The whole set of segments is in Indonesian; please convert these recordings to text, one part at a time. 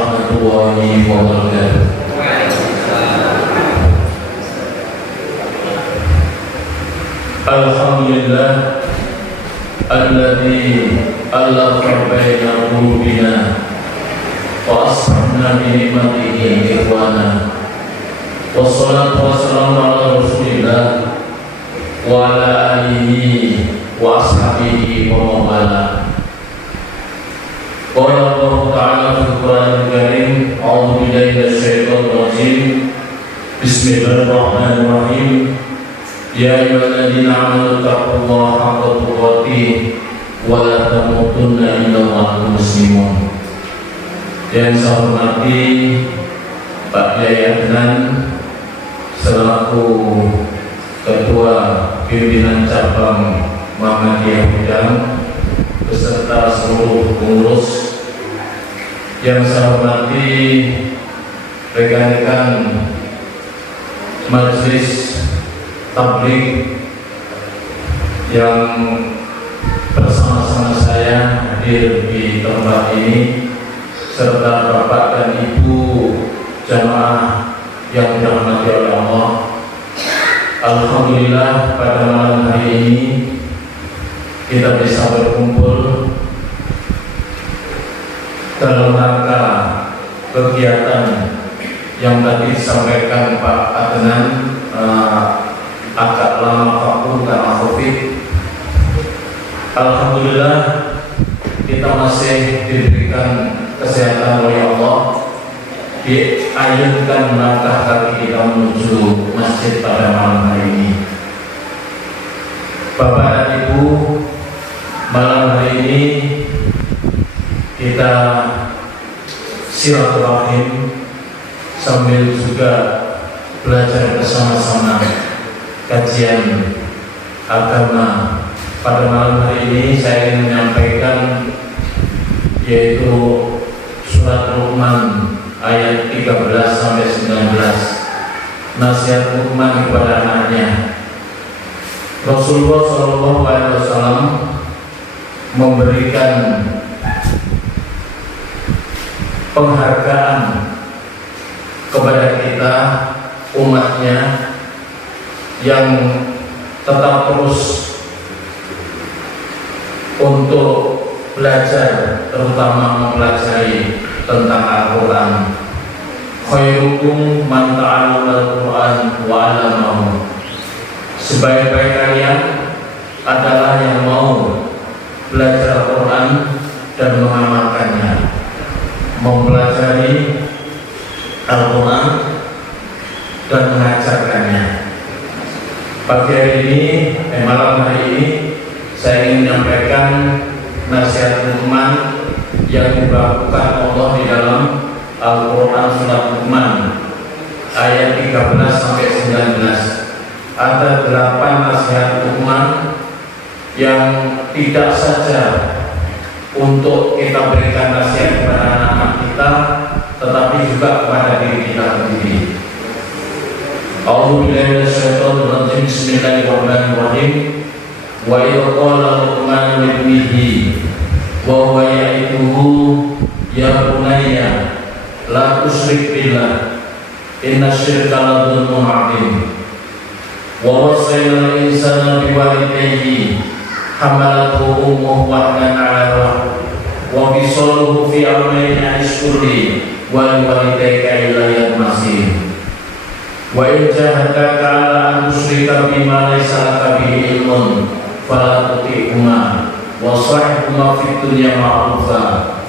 warahmatullahi wabarakatuh. Alhamdulillah alladzi allafa baina qulubina wa asbahna bi ni'matihi ikhwana. Wassalatu wassalamu ala Rasulillah wa ala alihi wa ashabihi wa mawala. Qala Allah Ta'ala fil Qur'anil Karim, a'udzu billahi minasyaitonir rajim. Bismillahirrahmanirrahim. Ya ayyuhalladzina amanu taqullaha haqqa tuqatih wa la tamutunna illa wa antum muslimun. Yang saya hormati Pak Yai Adnan selaku Ketua Pimpinan Cabang Muhammadiyah Bidang beserta seluruh pengurus. Yang saya hormati rekan-rekan Majelis Tabligh yang bersama-sama saya hadir di tempat ini, serta Bapak dan Ibu jamaah yang dirahmati oleh Allah. Alhamdulillah pada malam hari ini kita bisa berkumpul dalam rangka kegiatan yang tadi disampaikan Pak Adnan, agak lama vakum karena COVID. Alhamdulillah kita masih diberikan kesehatan oleh Allah, diayunkan langkah kaki kita menuju masjid pada malam hari ini. Bapak dan Ibu, malam hari ini kita silaturahim sambil juga belajar bersama-sama kajian agama. Pada malam hari ini saya ingin menyampaikan yaitu surat Luqman ayat 13 sampai 19, nasihat Luqman kepada anaknya. Rasulullah SAW memberikan penghargaan kepada kita umatnya yang tetap terus untuk belajar, terutama mempelajari tentang Al-Quran. Khairukum man ta'allama al-Quran wa 'allamahu. Sebaik-baik kalian adalah yang mau belajar Al-Quran dan mengamalkannya, mempelajari Al-Quran dan mengajarkannya. Pagi hari ini, malam hari ini, saya ingin menyampaikan nasihat Luqman yang dibawakan Allah di dalam Al-Quran surat Luqman ayat 13 sampai 19. Ada 8 nasihat Luqman yang tidak saja untuk kita berikan nasihat kepada anak-anak kita, tetapi juga kepada diri kita sendiri. A'udzu billahi minasyaitonir rajim. Bismillahirrahmanirrahim. Wa idh qala Luqman libnihi wa huwa ya'iduhu ya bunayya la tusyrik billah innasyirka la dzulmun 'adzim. Wa wassayna al-insana biwalidayhi hamalathu ummuhu wahnan 'ala wahn wa fisaluhu fi amayn an ishkurli wa liwalidayka ilayya al-masir. Wa in jahadaka 'ala an tusyrika bima laysa laka bihi ilmun fala tuti'huma wa sahibhuma fid dunya ma'rufa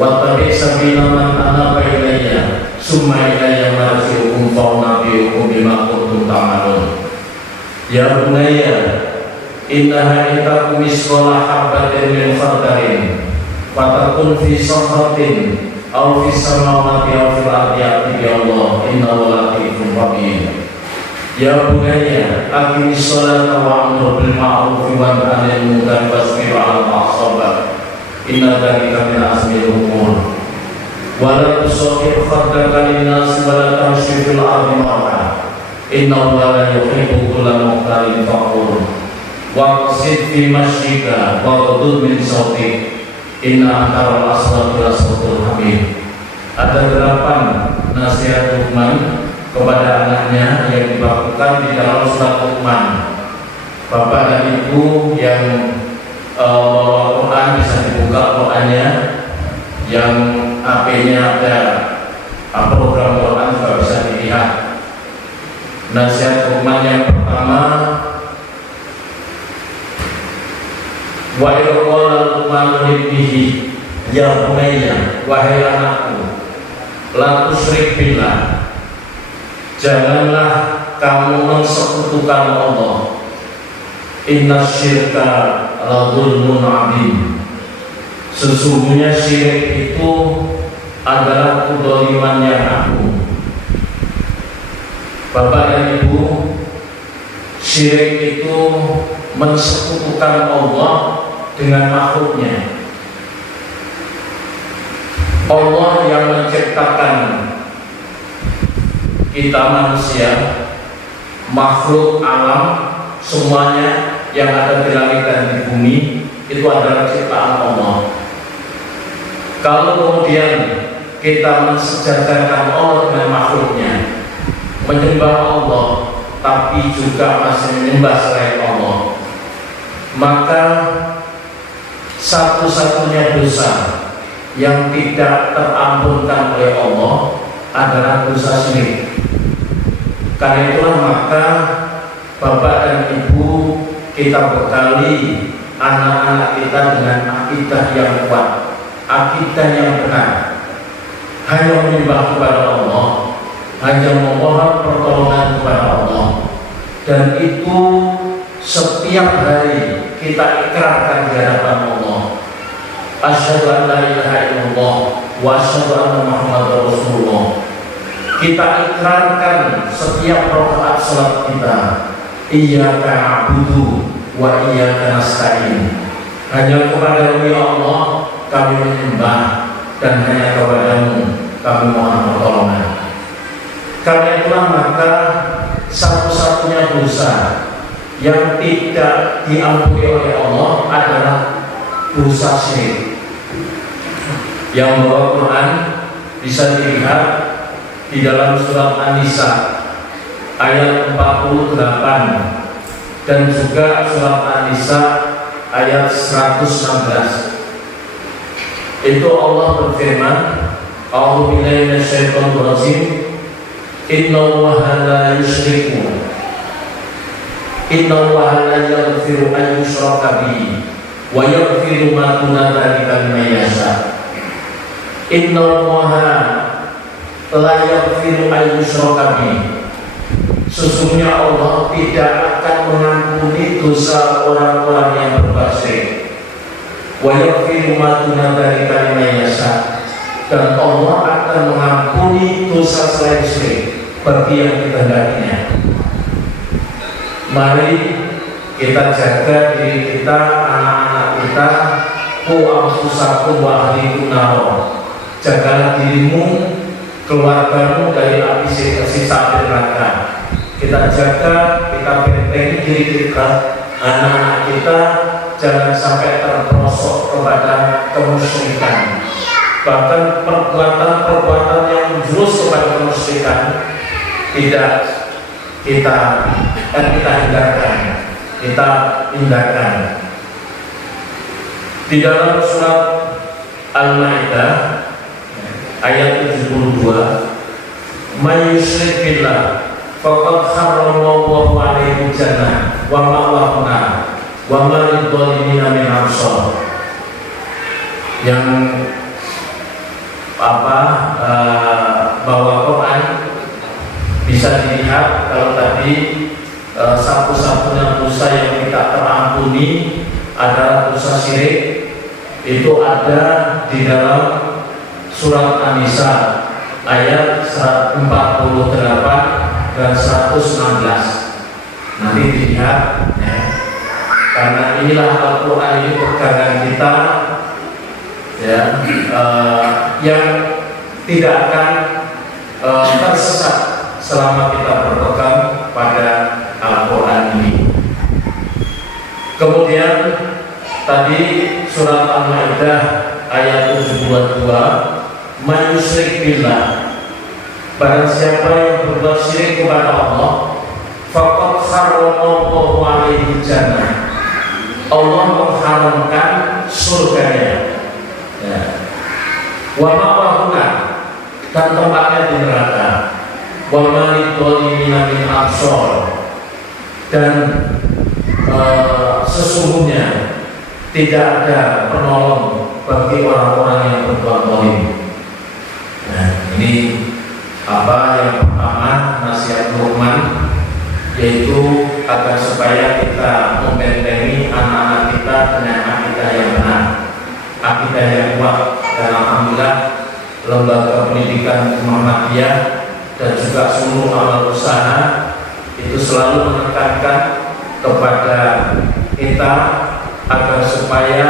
wattabi' sabila man anaba ilayya summa ilayya marji'ukum fa unabbi'ukum bima kuntum ta'malun. Ya bunayya innaha itakum misqala habatin min khardalin fatakun fi sakhratin aw fi samawati aw fil ardi ya'ti bi Allah innahu latifun khabir. Ya bunayya aqimis sholata wa'mur bil ma'ruf wa nahy 'anil munkar wasbir 'alal ma'sabah inna dzalika min azmil umur. Wa la tusakhir khaddaka lin-nas wa la tamshi fil ardi marha inna Allaha la yuhibbu kulla mukhtalin fakhur. Wa qasid fi mashyika wa ghudud min sawtik inna ankara al-aswati la sawtul hamid. ada 8 nasihat Luqman kepada anaknya yang dilakukan di dalam surat Luqman. Bapak dan Ibu yang bawa Quran bisa dibuka Qurannya, yang HP-nya ada program Quran juga bisa dilihat. Nasihat Luqman yang pertama, wa qala Luqman libnihi ya bunayya, wahai anakku, la tusyrik billah, janganlah kamu mensekutukan Allah. Inna syirka la dzulmun adzim, sesungguhnya syirik itu adalah kedzaliman yang agung. Bapak dan Ibu, syirik itu mensekutukan Allah dengan makhluknya. Allah yang menciptakan kita manusia, makhluk alam, semuanya yang ada di langit dan di bumi itu adalah ciptaan Allah. Kalau kemudian kita mensejajarkan Allah dengan makhluknya, menyembah Allah tapi juga masih menyembah selain Allah, maka satu-satunya dosa yang tidak terampunkan oleh Allah adalah dosa syirik. Karena itulah maka Bapak dan Ibu, kita bekali anak-anak kita dengan akidah yang kuat, akidah yang benar, hanya menyembah kepada Allah, hanya memohon pertolongan kepada Allah, dan itu setiap hari kita ikrarkan di hadapan Allah. Asyhadu an la ilaha illallah wa asyhadu anna Muhammadar Rasulullah. Kita ikrarkan setiap rakaat salat kita, iyyaka na'budu wa iyyaka nasta'in. Hanya kepada-Mu ya Allah kami menyembah, dan hanya kepada-Mu kami mohon pertolongan. Karena itulah maka satu-satunya dosa yang tidak diampuni oleh Allah adalah dosa syirik. Yang bawa Quran bisa dilihat di dalam surat An-Nisa ayat 48 dan juga surat An-Nisa ayat 116. Itu Allah berfirman, A'udzu billahi minasyaitonir rajim, innallaha la yusyriku innallaha la yaghfiru an yushraka bihi wa yaghfiru ma duna dzalika liman yasha. Innallaha la yaghfiru an yushraka bihi, sesungguhnya Allah tidak akan mengampuni dosa orang-orang yang berbuat syirik. Wa yaghfiru ma duna dzalika liman yasha, dan Allah akan mengampuni dosa selain syirik bagi yang dikehendakinya. Mari kita jaga diri kita, anak-anak kita, ku anfusakum wa ahlikum nar. Jagalah dirimu, keluargamu dari api siksa neraka. Kita jaga, kita bentengi diri kita, anak-anak kita jangan sampai terperosok kepada kemusyrikan. Bahkan perbuatan-perbuatan yang menjurus kepada kemusyrikan tidak kita hindarkan, kita hindarkan. Di dalam surat Al-Maidah ayat 72, may yusyrik billah faqad harramallahu alaihi jannah wa ma'wahu nar wa ma lidh-dhalimina min ansar. Yang bawa Quran bisa dilihat kalau tadi satu-satunya dosa yang tidak terampuni adalah dosa syirik. Itu ada di dalam surat An-Nisa ayat 48 dan 116. Nanti dilihat ya. Karena inilah Al-Quran, ini pegangan kita ya, yang tidak akan tersesat selama kita berpegang pada Al-Quran ini. Kemudian tadi surat Al-Maidah ayat 72, man yusyrik billah, barang siapa yang berbuat syirik kepada Allah, faqad harramallahu alaihi jannah, Allah mengharamkan surganya. Ya. Wa ma'wahuna, dan tempatnya di neraka. Wa ma lidzalimina min ansor, dan sesungguhnya tidak ada penolong bagi orang-orang yang berbuat zalim. Nah, ini apa yang pertama, nasihat Luqman, yaitu agar supaya kita membentengi anak-anak kita dengan akidah yang benar, akidah yang kuat. Dan alhamdulillah lembaga pendidikan Muhammadiyah dan juga seluruh amal usaha itu selalu menekankan kepada kita agar supaya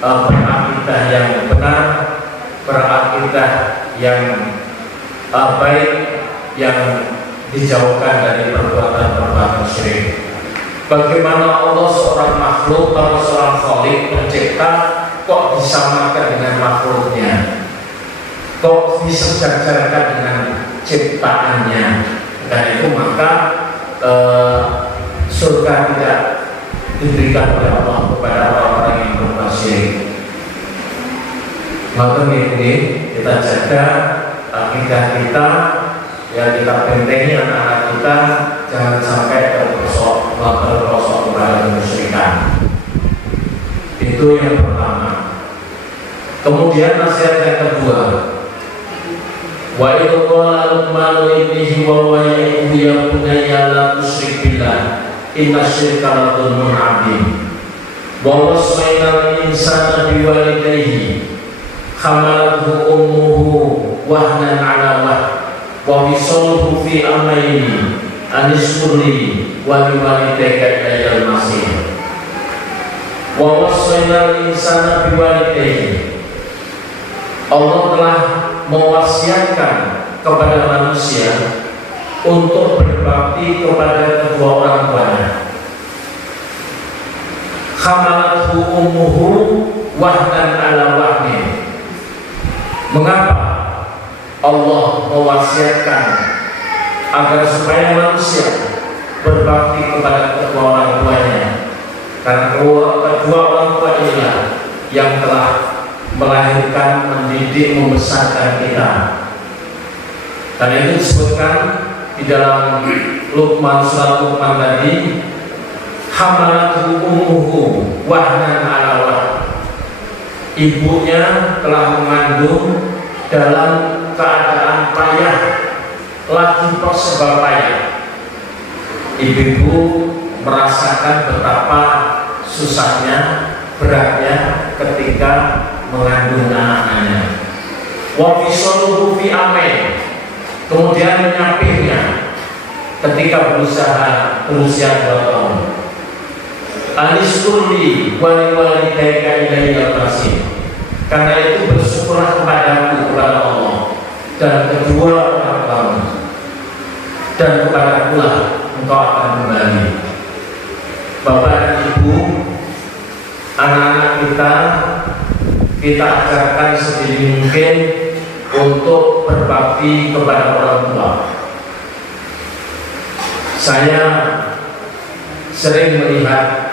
berakidah yang benar, berakidah yang baik, yang dijauhkan dari perbuatan-perbuatan syirik. Bagaimana Allah seorang makhluk atau seorang khalik pencipta kok disamakan dengan makhluknya, kok disejajarkan dengan ciptaannya? Dan itu maka surga tidak diberikan oleh Allah kepada orang-orang yang berbuat syirik. Maka ini kita jaga akidah kita, ya kita bentengi anak-anak kita jangan sampai terperosok kepada kemusyrikan. Itu yang pertama. Kemudian nasihat yang kedua, wa idh qala Luqman li ibnihi wa huwa ya'iduhu ya bunayya la tusyrik billah inna syirka la dzulmun 'adzim. Wa wassayna al-insana biwalidayhi hamalathu ummuhu wahnan 'ala wahn wa fisaluhu fi amaini an ishkur li wa liwalidayka ilayal masir. Wa wassayna al-insana biwalidayhi, Allah telah mewasiatkan kepada manusia untuk berbakti kepada kedua orang tuanya. Hamalathu ummuhu wahnan 'ala wahnin. Mengapa Allah mewasiatkan agar supaya manusia berbakti kepada kedua orang tuanya? Karena kedua orang tua inilah yang telah melahirkan, mendidik, membesarkan kita. Dan itu disebutkan di dalam Luqman, surat Luqman tadi, hamalathu ummuhu wahnan 'ala wahn. Ibunya telah mengandung dalam keadaan payah, lagi serba payah. Ibu merasakan betapa susahnya, beratnya ketika mengandung anak-anaknya. Wa fisaluhu fi amain, kemudian menyapihnya ketika berusia 2 tahun. Anishkurli wa liwalidayka ilayal masir, karena itu bersyukurlah kepadaku, kepada Allah dan kedua orang tuamu, dan kepadaku lah engkau akan kembali. Bapak dan Ibu, anak-anak kita ajarkan sedini mungkin untuk berbakti kepada orang tua. Saya sering melihat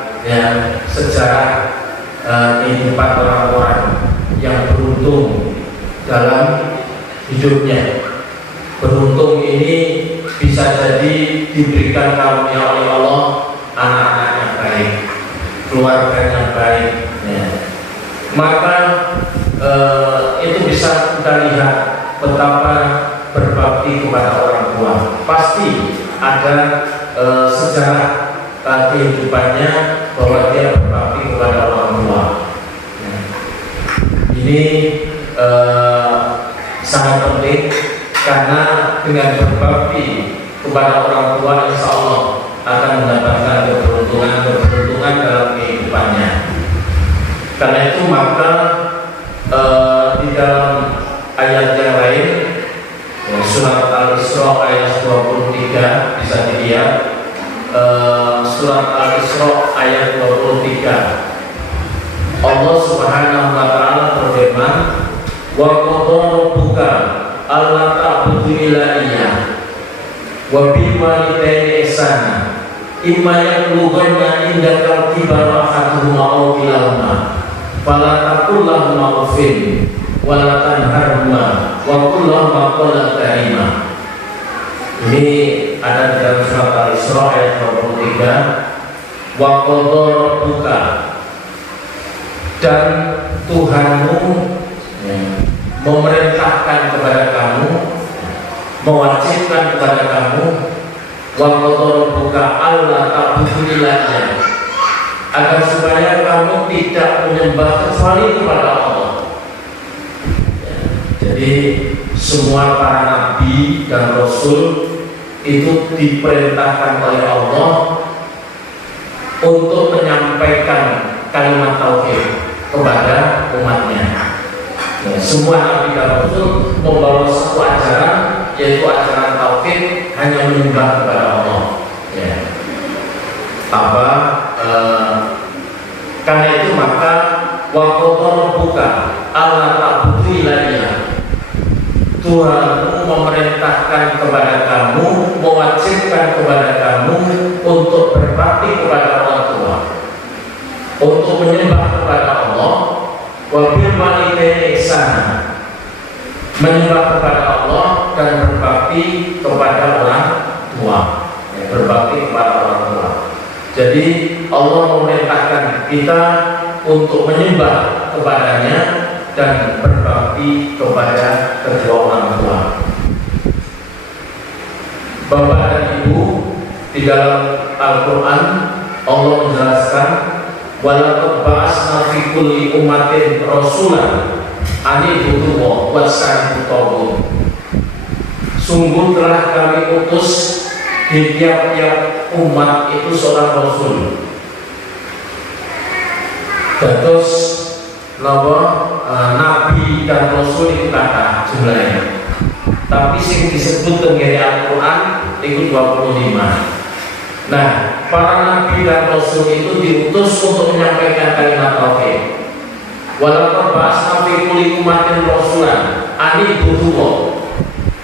sejarah kehidupan orang-orang yang beruntung dalam hidupnya. Beruntung ini bisa jadi diberikan karunia oleh Allah anak-anak yang baik, keluarga yang baik. Maka itu bisa kita lihat betapa berbakti kepada orang tua. Pasti ada sejarah kehidupannya bahwa dia berbakti kepada orang tua. Ini sangat penting, karena dengan berbakti kepada orang tua insya Allah akan mendapatkan keberuntungan dalam kehidupannya. Karena itu maka di dalam ayat yang lain, surat Al-Isra ayat 23 bisa dilihat. Surat Al-Isra ayat 23, Allah Subhanahu wa taala berfirman, wa qadara imma yablughanna indakal kibara ahaduhuma aw kilahuma fala taqul lahuma uffin wa la tanharhuma wa qul lahuma qawlan karima. Ini ada di dalam surat Al-Isra ayat 23. Wa qadha rabbuka, dan Tuhanmu memerintahkan kepada kamu, mewajibkan kepada kamu, wa qadha rabbuka alla ta'budu illa agar supaya kamu tidak menyembah kecuali kepada Allah. Jadi semua para nabi dan rasul itu diperintahkan oleh Allah untuk menyampaikan kalimat tauhid kepada umatnya. Ya, semua nabi dan rasul membawa satu ajaran, yaitu ajaran tauhid, hanya menyembah kepada Allah. Ya. Karena itu maka wa qadha rabbuka alla ta'budu illa Tuhanmu memerintahkan kepada kamu, mewajibkan kepada kamu untuk berbakti kepada orang tua, untuk menyembah kepada Allah, wa bil walidaini ihsana, menyembah kepada Allah dan berbakti kepada orang tua, berbakti kepada orang tua. Jadi Allah memerintahkan kita untuk menyembah kepadanya dan berbakti kepada kedua orang tua. Bapak dan Ibu, di dalam Al-Quran Allah menjelaskan walaqad ba'atsna fi kulli ummatin rasulan an i'budu wastanibu taghut. Sungguh telah kami utus di tiap-tiap umat itu seorang rasul. Terus nabi dan rasul itu kata jumlahnya, tapi yang disebut dengan Al-Quran itu 25. Nah, para nabi dan rasul itu diutus untuk menyampaikan kalimat tauhid. Walaqad ba'atsna fi kulli ummatin rasulan an i'budu,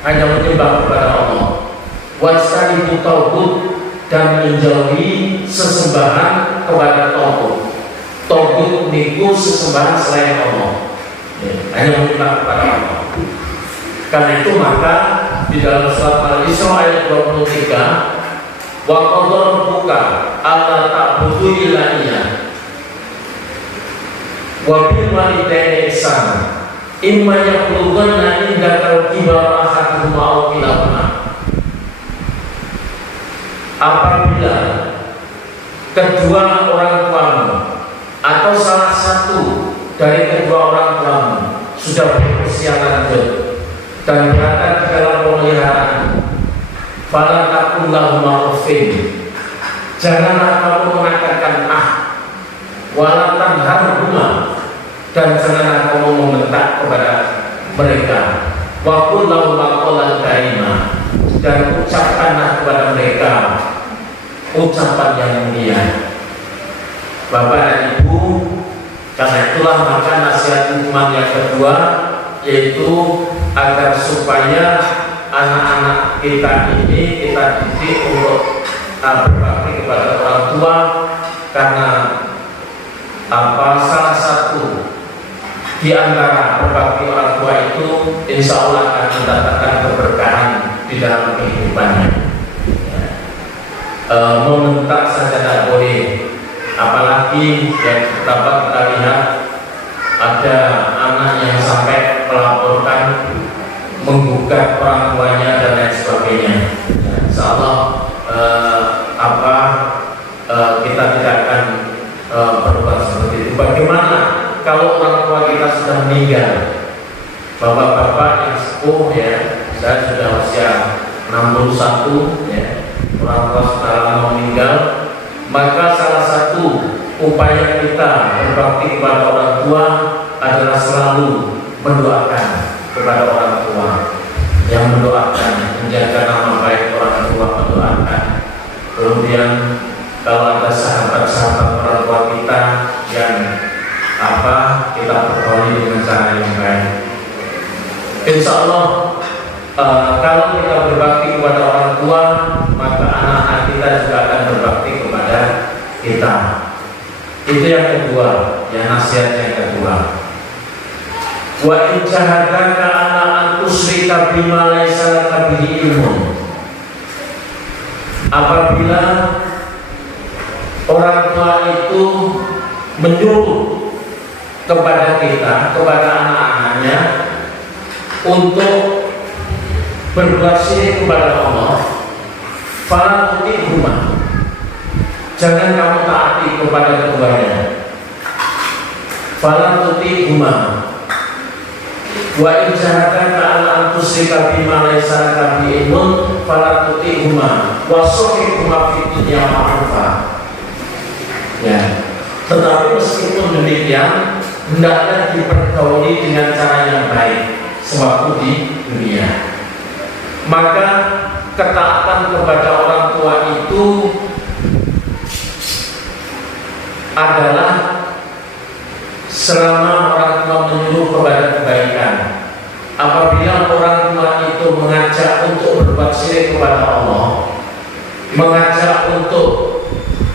hanya menyembah kepada Allah, wastanibu taghut, dan menjauhi sesembahan kepada taghut. Taghut niku sesembahan selain Allah, hanya menyembah kepada Allah. Karena itu maka di dalam surat Al-Isra ayat 23, wa qadha rabbuka alla ta'budu illa iyyah wa bil walidaini ihsana imma yablughanna indakal kibara ahaduhuma aw kilahuma. Apabila kedua orang tuamu atau salah satu dari kedua orang tuamu sudah berusia lanjut dan berada di dalam pemeliharaan, fala taqul lahuma uffin, janganlah kamu mengatakan wala tanharhuma, dan janganlah kamu membentak kepada mereka, wa qul lahuma qawlan karima, dan ucapkanlah kepada mereka ucapan yang mulia. Bapak dan Ibu, karena itulah maka nasihat hukuman yang kedua, yaitu agar supaya anak-anak kita ini kita didik untuk berbakti kepada orang tua, karena salah satu di antara berbakti orang tua itu insya Allah akan mendatangkan keberkahan di dalam kehidupannya. Membentak saja tidak boleh, apalagi yang dapat kita lihat ada anak yang sampai melaporkan, menggugat orang tuanya dan lain sebagainya. Insya Allah kita tidak akan berbuat seperti itu. Bagaimana kalau orang tua kita sudah meninggal? Bapak-bapak yang sepuh, ya, saya sudah usia 61, ya, orang tua sudah lama meninggal, maka salah satu upaya kita berbakti kepada orang tua adalah selalu mendoakan kepada orang tua, yang mendoakan, menjaga nama baik orang tua, mendoakan. Kemudian kalau ada sahabat-sahabat orang tua kita yang kita bergaul dengan cara yang baik, insya Allah kalau kita berbakti kepada orang tua, maka anak-anak kita juga akan berbakti kita. Itu yang kedua, yang nasihat yang kedua. Wa in jahadaka ala an tusyrika bima laysa laka bihi ilmun. Apabila orang tua itu menyuruh kepada kita, kepada anak-anaknya untuk berbuat syirik kepada Allah, fala tuti'huma, jangan kamu taati kepada keduanya. Fala tuti'huma wa in jahadaka ala an tusyrika bima laysa laka bihi ilmun fala tuti'huma wa sahibhuma fid dunya ma'rufa. Ya. Tetapi meskipun demikian, hendaknya dipergauli dengan cara yang baik sewaktu di dunia. Maka ketaatan kepada orang tua itu adalah selama orang tua menyuruh kepada kebaikan. Apabila orang tua itu mengajak untuk berbuat syirik kepada Allah, mengajak untuk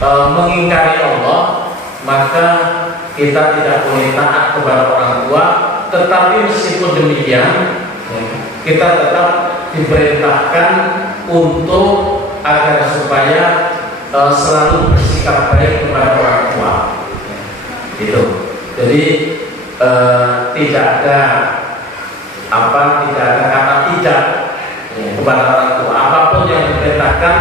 mengingkari Allah, maka kita tidak boleh taat kepada orang tua. Tetapi meskipun demikian, kita tetap diperintahkan untuk agar supaya selalu bersikap baik kepada orang tua. Itu. Jadi tidak ada kata tidak kepada orang tua. Apapun yang diperintahkan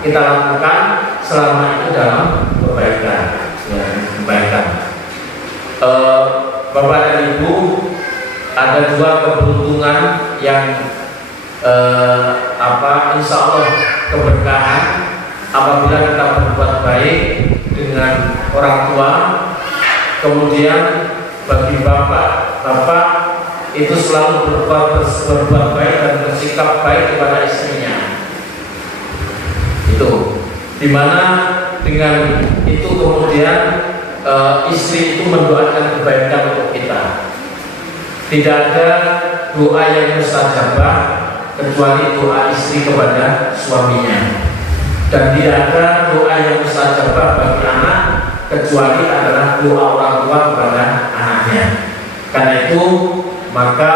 kita lakukan selama itu dalam kebaikan. Bapak dan Ibu, ada dua keberuntungan yang insya Allah keberkahan apabila kita berbuat baik dengan orang tua. Kemudian bagi bapak itu selalu berbuat baik dan bersikap baik kepada istrinya. Itu dimana dengan itu kemudian istri itu mendoakan kebaikan untuk kita. Tidak ada doa yang mustajabah kecuali doa istri kepada suaminya, dan tidak ada doa yang mustajabah bagi anak kecuali adalah doa orang tua kepada anaknya. Karena itu maka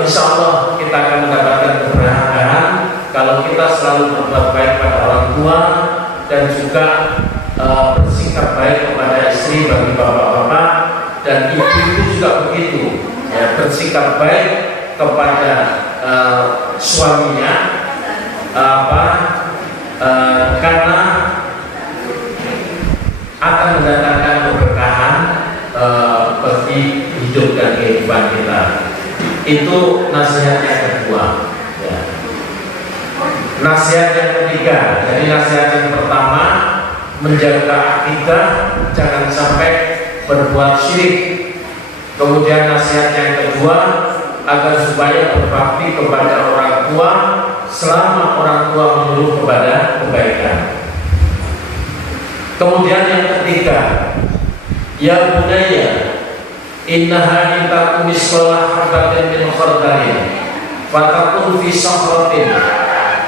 insya Allah kita akan mendapatkan keberkahan kalau kita selalu berbuat baik pada orang tua dan juga bersikap baik kepada istri bagi bapak-bapak, dan ibu-ibu juga begitu, ya, bersikap baik kepada suaminya, karena akan mendatangkan keberkahan bagi hidup dan kehidupan kita. Itu nasihat yang kedua. Ya. Nasihat yang ketiga, jadi nasihat yang pertama menjaga akidah, jangan sampai berbuat syirik. Kemudian nasihat yang kedua agar supaya berbakti kepada orang tua selama orang tua menyuruh kepada kebaikan. Kemudian yang ketiga, ya bunayya innaha in takum misqala habatin min khardalin fatakun fi sakhratin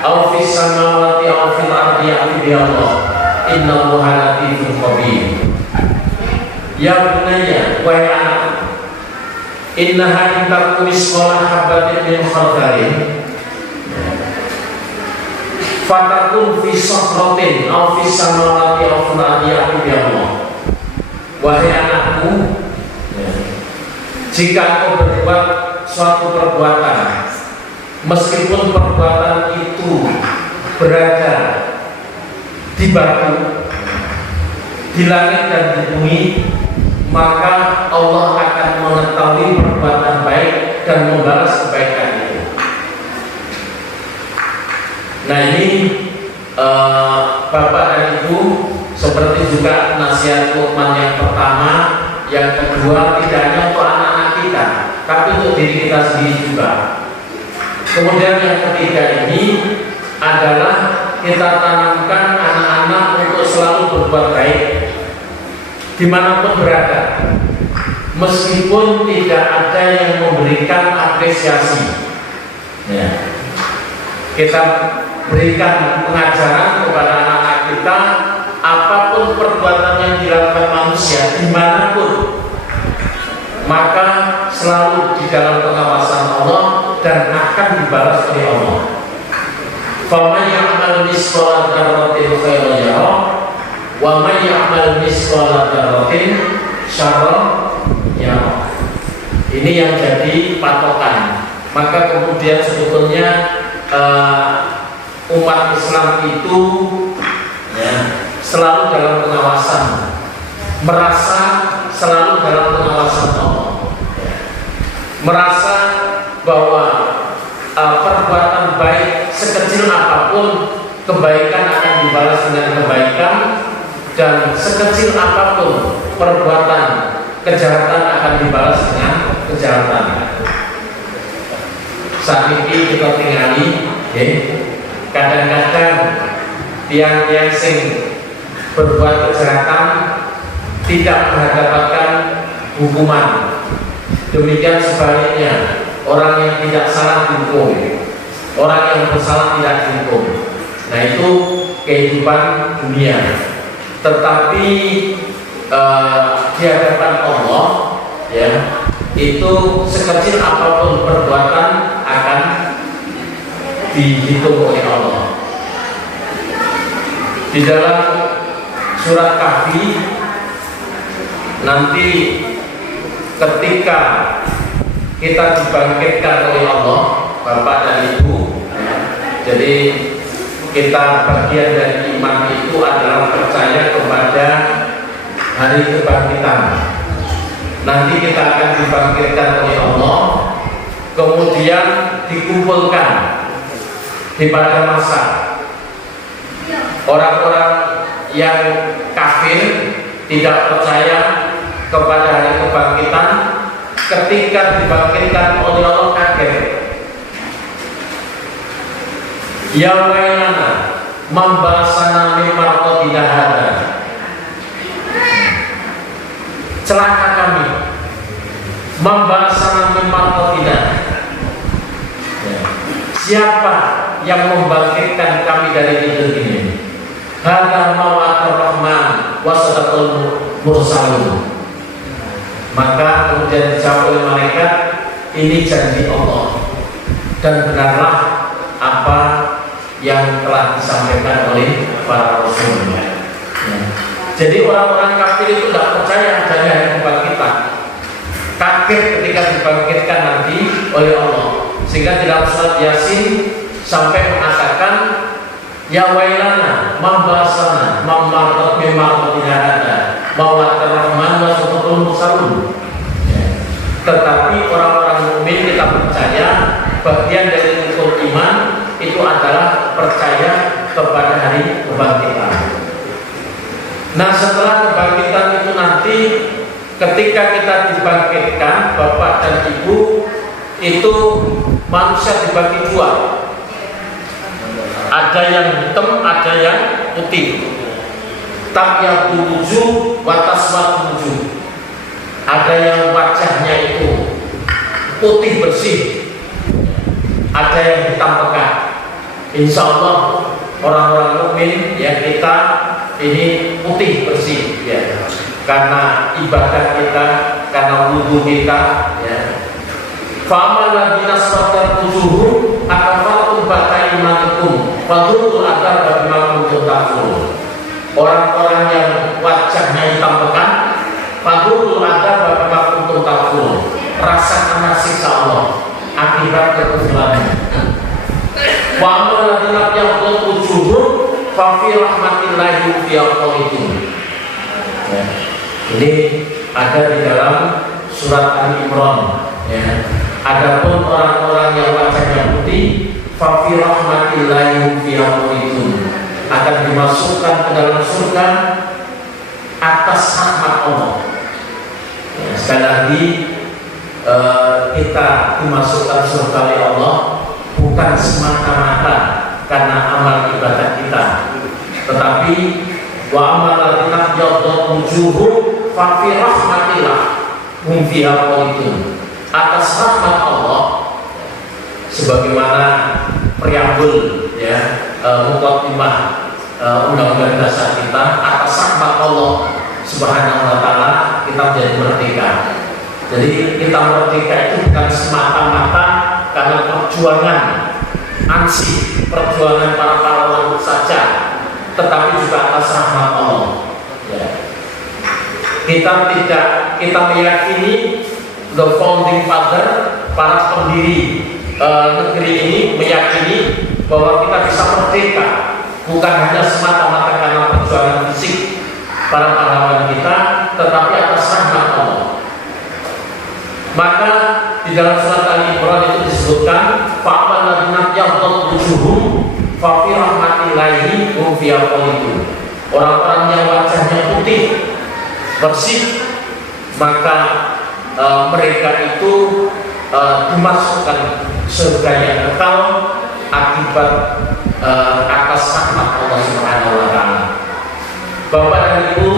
aw fi samawati aw fil ardi ya'ti bi Allah innallaha latifun khabir. Ya bunayya, wahai anakku, innaha in takum misqala habatin min khardalin fatakun fi sakhratin aw fi samawati aw fil ardi ya'ti bi Allah. Wahai anakku, jika engkau berbuat suatu perbuatan, meskipun perbuatan itu berada di batu, di langit dan di bumi, maka Allah akan mengetahui perbuatan baik dan membalas kebaikan itu. Nah ini Bapak dan Ibu, seperti juga nasihat Luqman yang pertama, yang kedua tidak hanya untuk anak-anak kita, tapi untuk diri kita sendiri juga. Kemudian yang ketiga ini adalah kita tanamkan anak-anak untuk selalu berbuat baik dimanapun berada, meskipun tidak ada yang memberikan apresiasi. Ya. Kita berikan pengajaran kepada anak-anak kita apapun perbuatan yang dilakukan manusia dimanapun, maka selalu di dalam pengawasan Allah dan akan dibalas oleh Allah. Faman ya'mal misqala dzarratin khairan yarah wa man ya'mal misqala dzarratin syarran yarah. Ini yang jadi patokan. Maka kemudian sebetulnya umat Islam itu ya, selalu dalam pengawasan, merasa selalu dalam pengawasan Allah, ya. Merasa bahwa perbuatan baik sekecil apapun, kebaikan akan dibalas dengan kebaikan, dan sekecil apapun perbuatan kejahatan akan dibalas dengan kejahatan. Saat ini kita tinggali, ya, kadang-kadang tiang-tiang sing berbuat kejahatan tidak mendapatkan hukuman. Demikian sebaliknya, orang yang tidak salah dihukum, orang yang bersalah tidak dihukum. Nah, itu kehidupan dunia. Tetapi di hadapan Allah, ya, itu sekecil apapun perbuatan akan dihitung oleh Allah. Di dalam surat Kahfi nanti ketika kita dibangkitkan oleh Allah, Bapak dan Ibu, ya, jadi kita bagian dari iman itu adalah percaya kepada hari kebangkitan. Nanti kita akan dibangkitkan oleh Allah, kemudian dikumpulkan di pada masa orang-orang yang kafir, tidak percaya kepada hari kebangkitan. Ketika dibangkitkan oleh Allah kaget. Ya wailana membasana mimma tidak ada. Celaka kami, membasana mimma tidak. Siapa yang membangkitkan kami dari tidur ini? Hadza mawa'atur rahman wa sadaqal mursalun. Maka kemudian dijawab oleh malaikat, ini janji Allah dan benarlah apa yang telah disampaikan oleh para rasul. Ya. Jadi orang-orang kafir itu tidak percaya adanya hari kebangkitan, kaget ketika dibangkitkan nanti oleh Allah. Sehingga di dalam surat Yasin sampai mengatakan, ya wailana mambasana mammartat mimma tidak ada mawatar rahman wa sadaqal mursalun. Tetapi orang-orang mukmin kita percaya bagian dari rukun iman itu adalah percaya kepada hari kebangkitan. Nah, setelah kebangkitan itu nanti ketika kita dibangkitkan, Bapak dan Ibu, itu manusia dibagi dua. Ada yang hitam, ada yang putih. Tabyadu wujuh wa taswadu wujuh. Ada yang wajahnya itu putih bersih, ada yang hitam pekat. Insya Allah orang-orang mukmin ya kita ini putih bersih, ya, karena ibadah kita, karena wudhu kita, ya. Fa'amal ladina asbatat wujuhum akafartum ba'da imanikum fadhuqul adzaba bima kuntum takfurun. Orang-orang yang wajahnya hitam pekat, fadhuqul adzaba bima kuntum takfurun. Rasakan siksa Allah akibat kekufurannya. Wa'amal ladina yaqut wujuhum fa fi rahmatillahi yaqulun. Ini ada di dalam surat Ali Imran, ya. Adapun orang-orang yang wajahnya putih, fa fi rahmatillahi yaqulun, akan dimasukkan ke dalam surga atas rahmat Allah. Ya, sekali lagi kita dimasukkan surga oleh Allah bukan semata-mata karena amal ibadah kita, tetapi wa amal ladina yaqut wujuhum fa fi rahmatillah hum fiha khalidun, atas rahmat Allah, sebagaimana preambul, ya, muqaddimah undang-undang dasar kita, atas rahmat Allah Subhanahu wa Ta'ala kita menjadi merdeka. Jadi kita merdeka itu bukan semata-mata karena perjuangan ansih, perjuangan para pahlawan saja, tetapi juga atas rahmat Allah. Ya. Kita meyakini the founding father, para pendiri negeri ini meyakini bahwa kita bisa merdeka bukan hanya semata-mata karena perjuangan fisik para pahlawan kita, tetapi atas rahmat Allah. Maka di dalam surat Al-Imran itu disebutkan fa'amal ladzina yaghdud wujuhum fa fi rahmatillahi hum fiha khalidun. Orang-orang yang wajahnya putih bersih, maka mereka itu dimasukkan surga yang kekal akibat atas rahmat Allah Subhanahu wa Ta'ala. Bapak dan Ibu,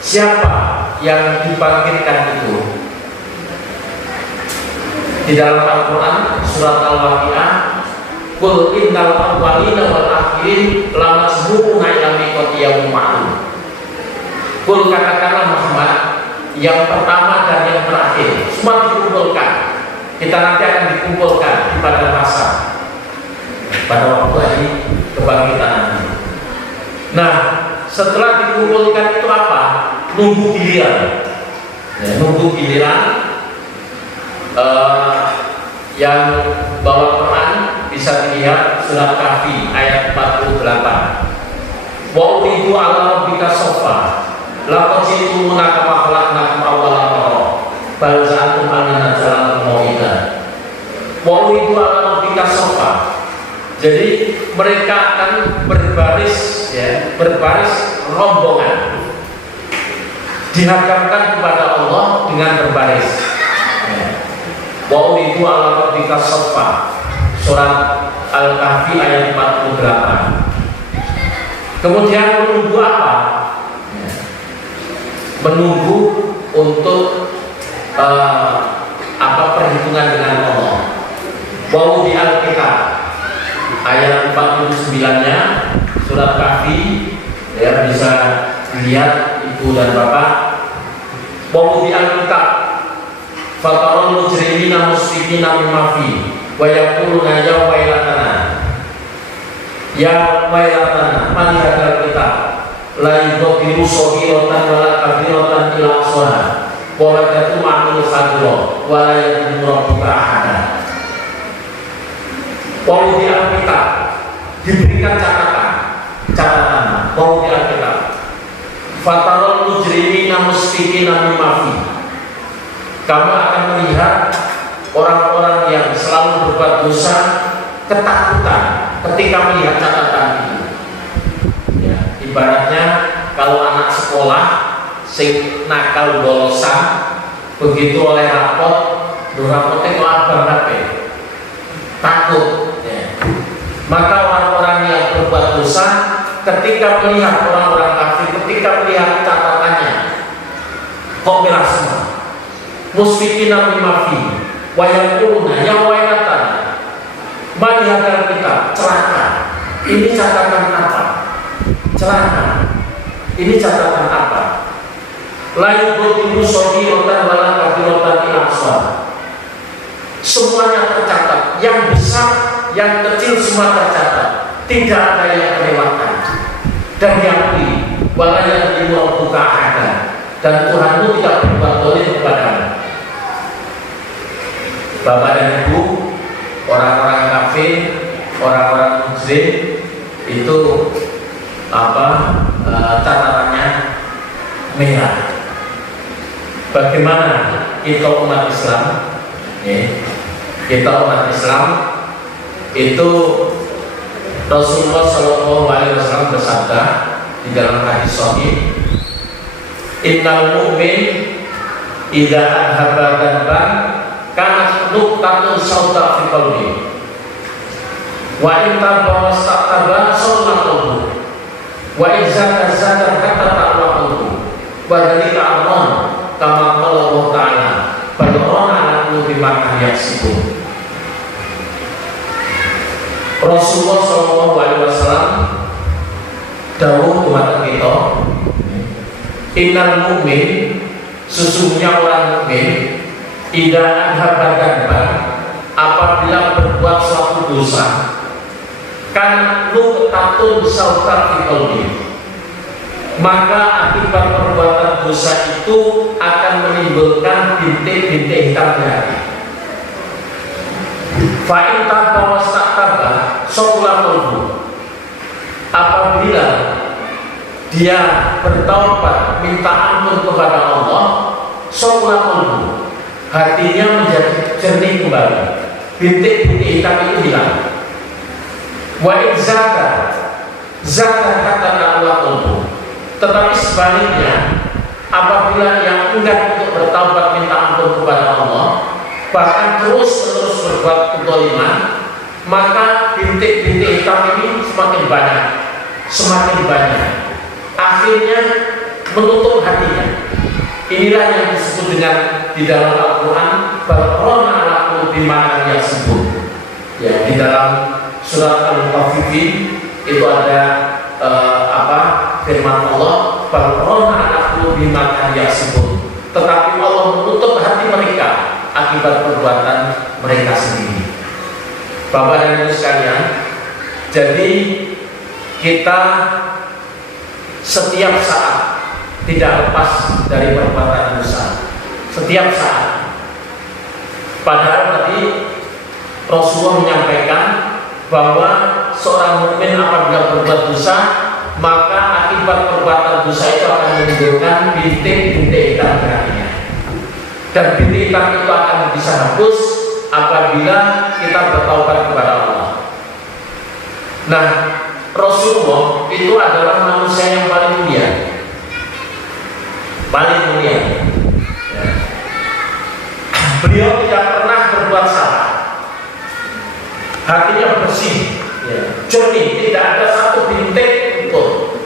siapa yang dibangkitkan itu? Di dalam Al-Quran surat Al-Waqiah, qul innal awwalina wal akhirin lamajmu'una ila miqati yaumin ma'lum. Qul, katakanlah Muhammad, yang pertama dan yang terakhir semua dikumpulkan. Kita nanti akan dikumpulkan pada masa, pada waktu hari kebangkitan nanti. Nah, setelah dikumpulkan itu apa? Nunggu giliran. Nunggu giliran. Yang bawa Quran bisa dilihat surat Kahfi ayat 48. Wa uridu ala rabbika sofa laqad ji'tumuna kama khalaqnakum awwala marrah bal za'antum annana naj'alukum maw'ida. Wa uridu ala rabbika sofa. Jadi mereka akan berbaris, ya, berbaris rombongan, dihadapkan kepada Allah dengan berbaris. Wa uridu ala rabbika shaffa, surat Al-Kahfi ayat 48. Kemudian menunggu apa? Menunggu untuk perhitungan dengan Allah. Wa udi al-kitab ayat 49-nya surat Kahfi, ya, bisa dilihat Ibu dan Bapak. Wa udi al-kitab fatarul mujrimina musrifina mimma fi wa yaquluna ya wailatana man hadzal kitab la yughadiru shaghiratan wa la kabiratan illa ahsaha wa wajadu ma'amil khadira wa la yadhlimu rabbuka ahada. Wa wudi'al kitab, diberikan catatan wa wudi'al kitab fatarul mujrimina musrifina mimma fi. Kamu akan melihat orang-orang yang selalu berbuat dosa ketakutan ketika melihat catatan itu. Ya, ibaratnya kalau anak sekolah sing nakal bolosan, begitu oleh rapotnya kok abang takut. Ya. Maka orang-orang yang berbuat dosa ketika melihat orang-orang kafir, ketika melihat catatannya, kok merah semua. Musfikina mimma fi wa yaquluna ya wailatan man hadzal kitab, celaka. Ini catatan apa? Celaka. Ini catatan apa? La yughadiru shaghiratan wa la kabiratan illa ahsaha. Semuanya tercatat, yang besar, yang kecil semua tercatat. Tidak ada yang terlewatkan. Dan diakui wala yadhlimu rabbuka ahada, dan Tuhanmu tidak berbuat zalim kepadamu. Bapak dan Ibu, orang-orang kafir, orang-orang muslim itu catatannya merah. Bagaimana kita umat Islam? Kita umat Islam itu Rasulullah SAW bersabda di dalam hadis sahih, innal mu'min idza adhaba dzanban kanat nuqtatun sauda fi qalbi wa in taba wastaqaba sunnatuhu wa in zaka zaka hatta ta'wahu wa dzalika amrun kama qala Allah ta'ala balorona ala qulubi ma yaksibun. Rasulullah SAW dawuh dumateng kita, innal mu'min, sesungguhnya orang mukmin, idza anhaba dzanban, apabila berbuat suatu dosa, kan nuqtatun sautar fi qalbi, maka akibat perbuatan dosa itu akan menimbulkan bintik-bintik hitam di hati. Fa'in taba wastaqtaba saqla qalbu, apabila dia bertaubat minta ampun kepada Allah, saqla qalbu, hatinya menjadi jernih kembali, bintik-bintik hitam itu hilang. Wa in zaka kata Allah qalbu, tetapi sebaliknya apabila yang enggan untuk bertaubat minta ampun kepada Allah, bahkan terus-menerus berbuat kezaliman, maka bintik-bintik hitam ini semakin banyak, akhirnya menutup hatinya. Inilah yang disebut dengan di dalam Al-Quran barona ala qulubi man yasbut. Ya, di dalam surat Al-Mutaffifin itu ada firman Allah barona ala qulubi man yasbut. Tetapi Allah menutup hati mereka akibat perbuatan mereka sendiri. Bapak dan Ibu sekalian, jadi kita setiap saat tidak lepas dari perbuatan dosa. Setiap saat. Padahal tadi Rasulullah menyampaikan bahwa seorang mukmin apabila berbuat dosa, maka akibat perbuatan dosa itu akan menimbulkan bintik-bintik hitam di hatinya. Dan bintik hitam itu akan bisa hapus apabila kita bertaubat kepada Allah. Nah, Rasulullah itu adalah manusia yang paling mulia. Ya. Beliau tidak pernah berbuat salah, hatinya bersih, ya, jernih, tidak ada satu bintik pun,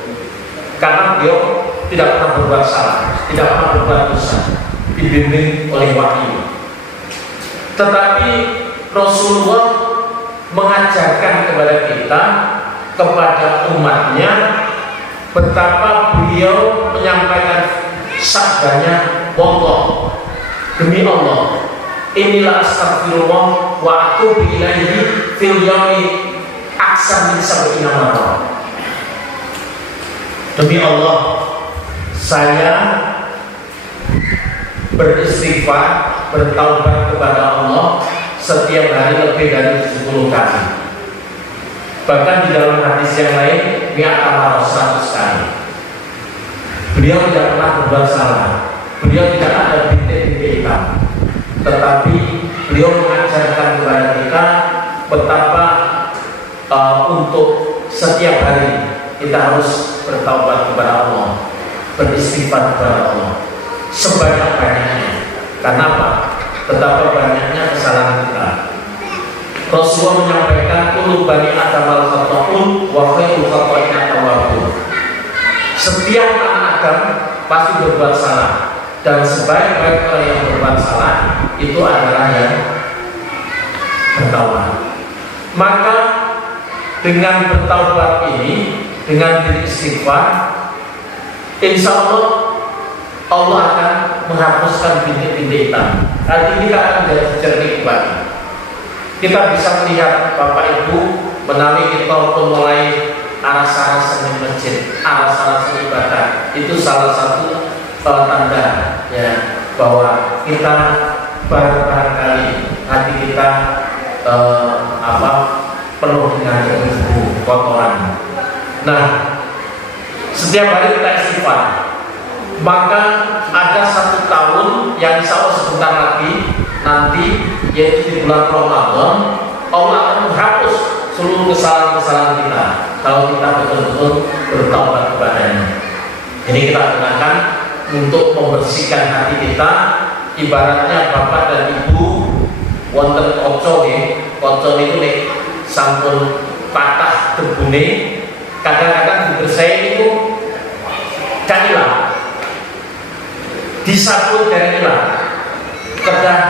karena beliau tidak pernah berbuat salah, tidak pernah berbuat dosa, dibimbing oleh wahyu. Tetapi Rasulullah mengajarkan kepada kita, kepada umatnya, betapa beliau menyampaikan sabdanya, wallah, demi Allah, inilah astagfirullah wa atubu ilaihi fil yaumi aktsar min 70 marrah. Demi Allah, saya beristighfar, bertaubat kepada Allah setiap hari lebih dari 10 kali. Bahkan di dalam hadis yang lain, mi'ata marrah, 100 kali. Beliau tidak pernah berbuat salah, beliau tidak ada bintik-bintik hitam, tetapi beliau mengajarkan kepada kita betapa untuk setiap hari kita harus bertaubat kepada Allah, beristighfar kepada Allah sebanyak-banyaknya. Kenapa? Betapa banyaknya kesalahan kita. Rasulullah menyampaikan kullu bani adam al-khata'un wa khairul khata'ina at-tawwabun. Setiap anak Adam pasti berbuat salah, dan sebaik-baik orang yang berbuat salah itu adalah yang bertaubat. Maka dengan bertaubat ini, dengan beristighfar, insya Allah Allah akan menghapuskan bintik-bintik hitam. Hati kita akan menjadi jernih kembali. Kita bisa melihat Bapak Ibu menawi kita pun mulai arah-arah seni masjid, arah-arah seni ibadah, itu salah satu tanda ya bahwa kita barangkali hati kita penuh dengan debu, kotoran. Nah, setiap hari kita istighfar, maka ada 1 tahun yang insya Allah sebentar lagi nanti, yaitu di bulan Ramadan, Allah akan menghapus seluruh kesalahan-kesalahan kita kalau kita betul-betul bertaubat kepadanya. Ini kita gunakan untuk membersihkan hati kita. Ibaratnya bapak dan ibu wonten kaca nggih, kaca niku nek sampun patah debune, kadang-kadang dibersihin itu kan hilang, disapu dari hilang, kedah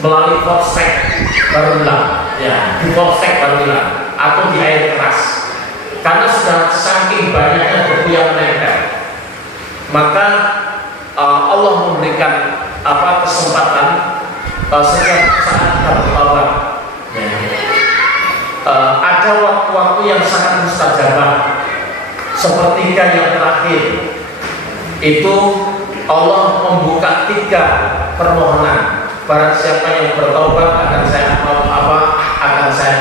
melalui forstek baru hilang, ya di forstek baru hilang, atau di air keras. karena sudah saking banyaknya debu yang menempel. Maka Allah memberikan kesempatan setiap saat kita bertaubat. Ya. Ada waktu-waktu yang sangat mustajabah, sepertiga yang terakhir itu Allah membuka 3 permohonan. Barang siapa yang bertaubat akan saya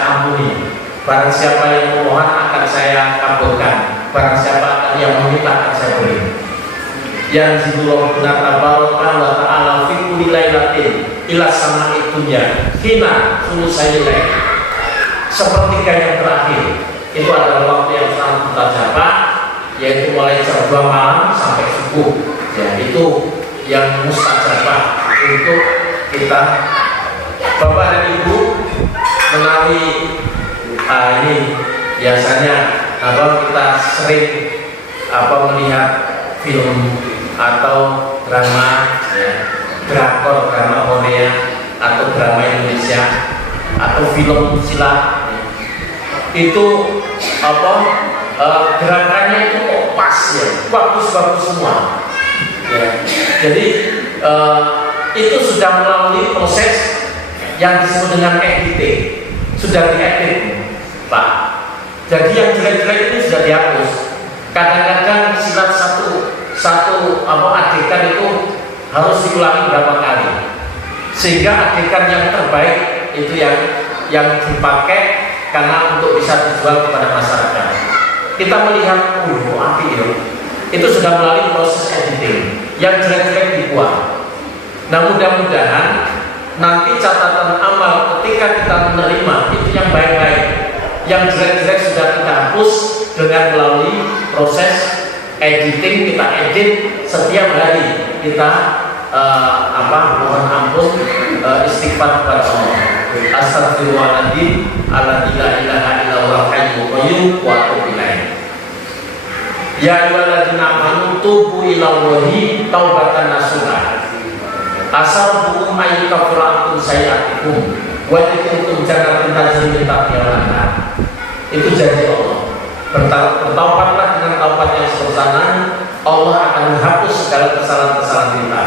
ampuni. Barang siapa yang memohon akan saya kabulkan. Barang siapa yang meminta akan saya beri. Yang Rabbuna tabaraka wa ta'ala fi kulli lailatin ila sama'i dunya hina sulusai lail. Sepertiga yang terakhir itu adalah waktu yang sangat mustajabah, yaitu mulai jam 2 malam sampai subuh. Ya, itu yang mustajabah untuk kita. Bapak dan Ibu menawi ini biasanya kita sering melihat film atau drama, drakor, drama Korea atau drama Indonesia atau film silat. Itu gerakannya itu pas ya, bagus-bagus semua. Ya. Jadi itu sudah melalui proses yang disebut dengan editing, sudah diedit, Pak. Jadi yang jelek-jelek ini sudah dihapus. Kadang-kadang silat satu adegan itu harus diulangi berapa kali, sehingga adegan yang terbaik itu yang dipakai karena untuk bisa dijual kepada masyarakat. Kita melihat itu sudah melalui proses editing, yang jelek-jelek dibuang. Nah, mudah-mudahan nanti catatan amal ketika kita menerima itu yang baik-baik, yang jelek-jelek sudah kita hapus dengan melalui proses editing. Kita edit setiap hari, kita mohon ampun, istighfar kepada Allah. Astagfirullahaladzim alladzi la ilaha illallah hayyul qayyum wa atubu ilaih. Ya ayyuhalladzina amanu tubu ilallahi taubatan nasuha. Asal-hukum ayyukaffira ankum sayyi'atikum wa yudkhilkum jannatin tajri min tahtiha al-anhar. Itu janji Allah. Bertaubatlah dengan taubat yang sempurna, Allah akan menghapus segala kesalahan-kesalahan kita.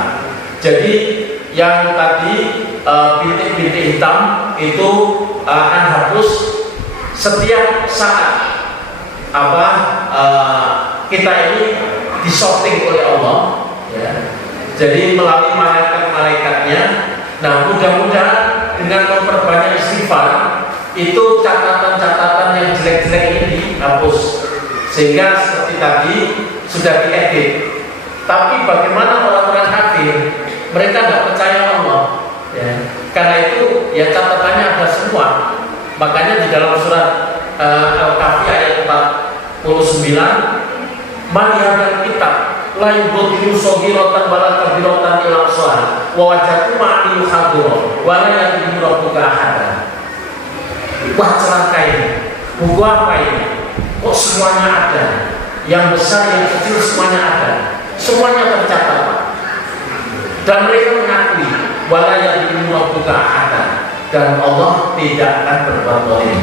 Jadi yang tadi bintik-bintik hitam itu akan hapus setiap saat kita ini disorting oleh Allah, ya. Jadi melalui malaikat-malaikatnya. Nah, mudah-mudahan dengan memperbanyak istighfar itu catatan-catatan yang jelek-jelek ini dihapus, sehingga seperti tadi sudah diedit. Tapi bagaimana orang-orang kafir? Mereka tidak percaya Allah, ya. Karena itu ya catatannya ada semua. Makanya di dalam surat Al-Kahfi ayat 49, man yahdan kitab la yubdilu saghiratan wa la kabiratan ila shalah wa wajatu ma'ani hadira wa la yadhuru rabbuka ahada. Wah, celaka ini. Buku apa ini? Kok semuanya ada? Yang besar, yang kecil semuanya ada. Semuanya tercatat. Dan mereka mengakui wala yadhuru rabbuka ahada, dan Allah tidak akan berbuat zalim.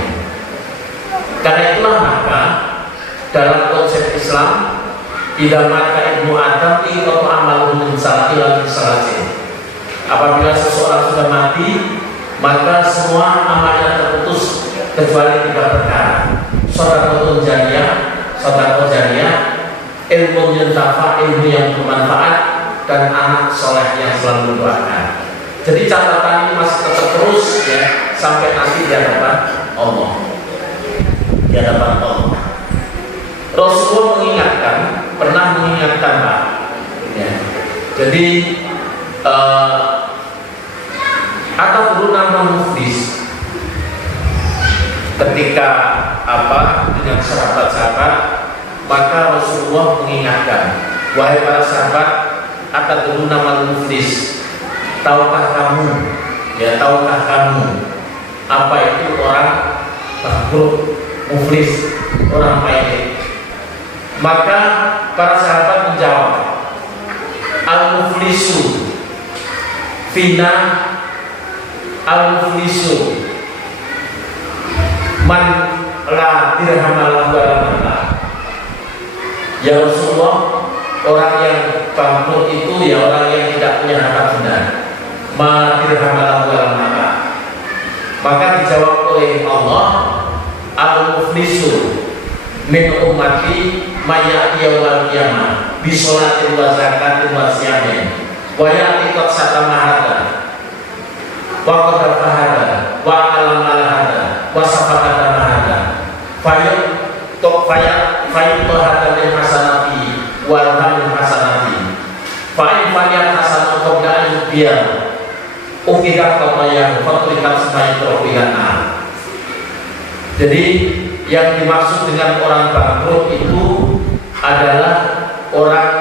Karena itulah maka dalam konsep Islam, idza mata ibnu Adam iqatu amalu min salatil salatin. Apabila seseorang sudah mati, maka semua amalnya terputus kecuali 3 perkara: sedekah jariyah, ilmu yang tafa, ilmu yang bermanfaat, dan anak soleh yang selalu mendoakan. Jadi catatan ini masih tetap terus, ya, sampai nanti di hadapan Allah. Di hadapan Allah. Rasulullah pernah mengingatkan, Pak. Ya. Jadi atau dulu nama muflis ketika dengan sahabat-sahabat, maka Rasulullah mengingatkan, wahai para sahabat, atau dulu nama muflis, tahukah kamu apa itu orang bangkrut, muflis, orang payah? Maka para sahabat menjawab, al-muflisu fina al-muflisu man la dirham lahu wala mata. Ya Rasulullah, orang yang bangkrut itu ya orang yang tidak punya harta benda. Ma dirham lahu wala mata. Maka dijawab oleh Allah, al-muflisu min ummati mayati yawmal qiyamah bi sholatin wa zakatin wa siyamin wa ya'ti qad satama hada wa qad fahada wa alam hada wa safaqata hada fayut tok fayat hada min hasanati wal min hasanati fa in fayat hasanatu qabla biya ukidat qamaya fatrikat samai terobigana. Jadi yang dimaksud dengan orang bangkrut itu adalah orang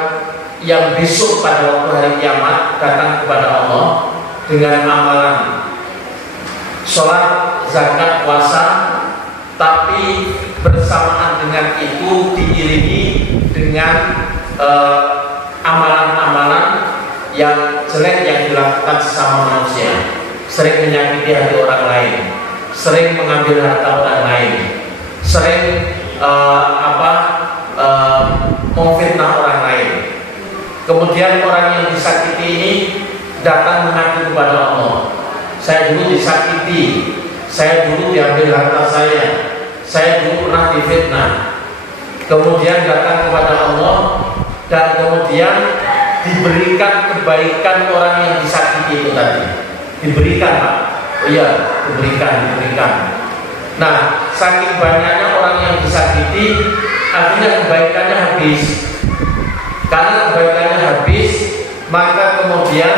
yang besok pada waktu hari kiamat datang kepada Allah dengan amalan sholat, zakat, puasa, tapi bersamaan dengan itu diiringi dengan amalan-amalan yang jelek yang dilakukan sesama manusia, sering menyakiti hati orang lain, sering mengambil harta orang lain, sering memfitnah orang lain. Kemudian orang yang disakiti ini datang mengaku kepada Allah, saya dulu disakiti, saya dulu diambil harta saya dulu pernah difitnah. Kemudian datang kepada Allah dan kemudian diberikan kebaikan orang yang disakiti itu tadi. Diberikan, Pak. Oh iya, diberikan. Nah, saking banyaknya orang yang disakiti, akhirnya kebaikannya habis. Karena kebaikannya habis, maka kemudian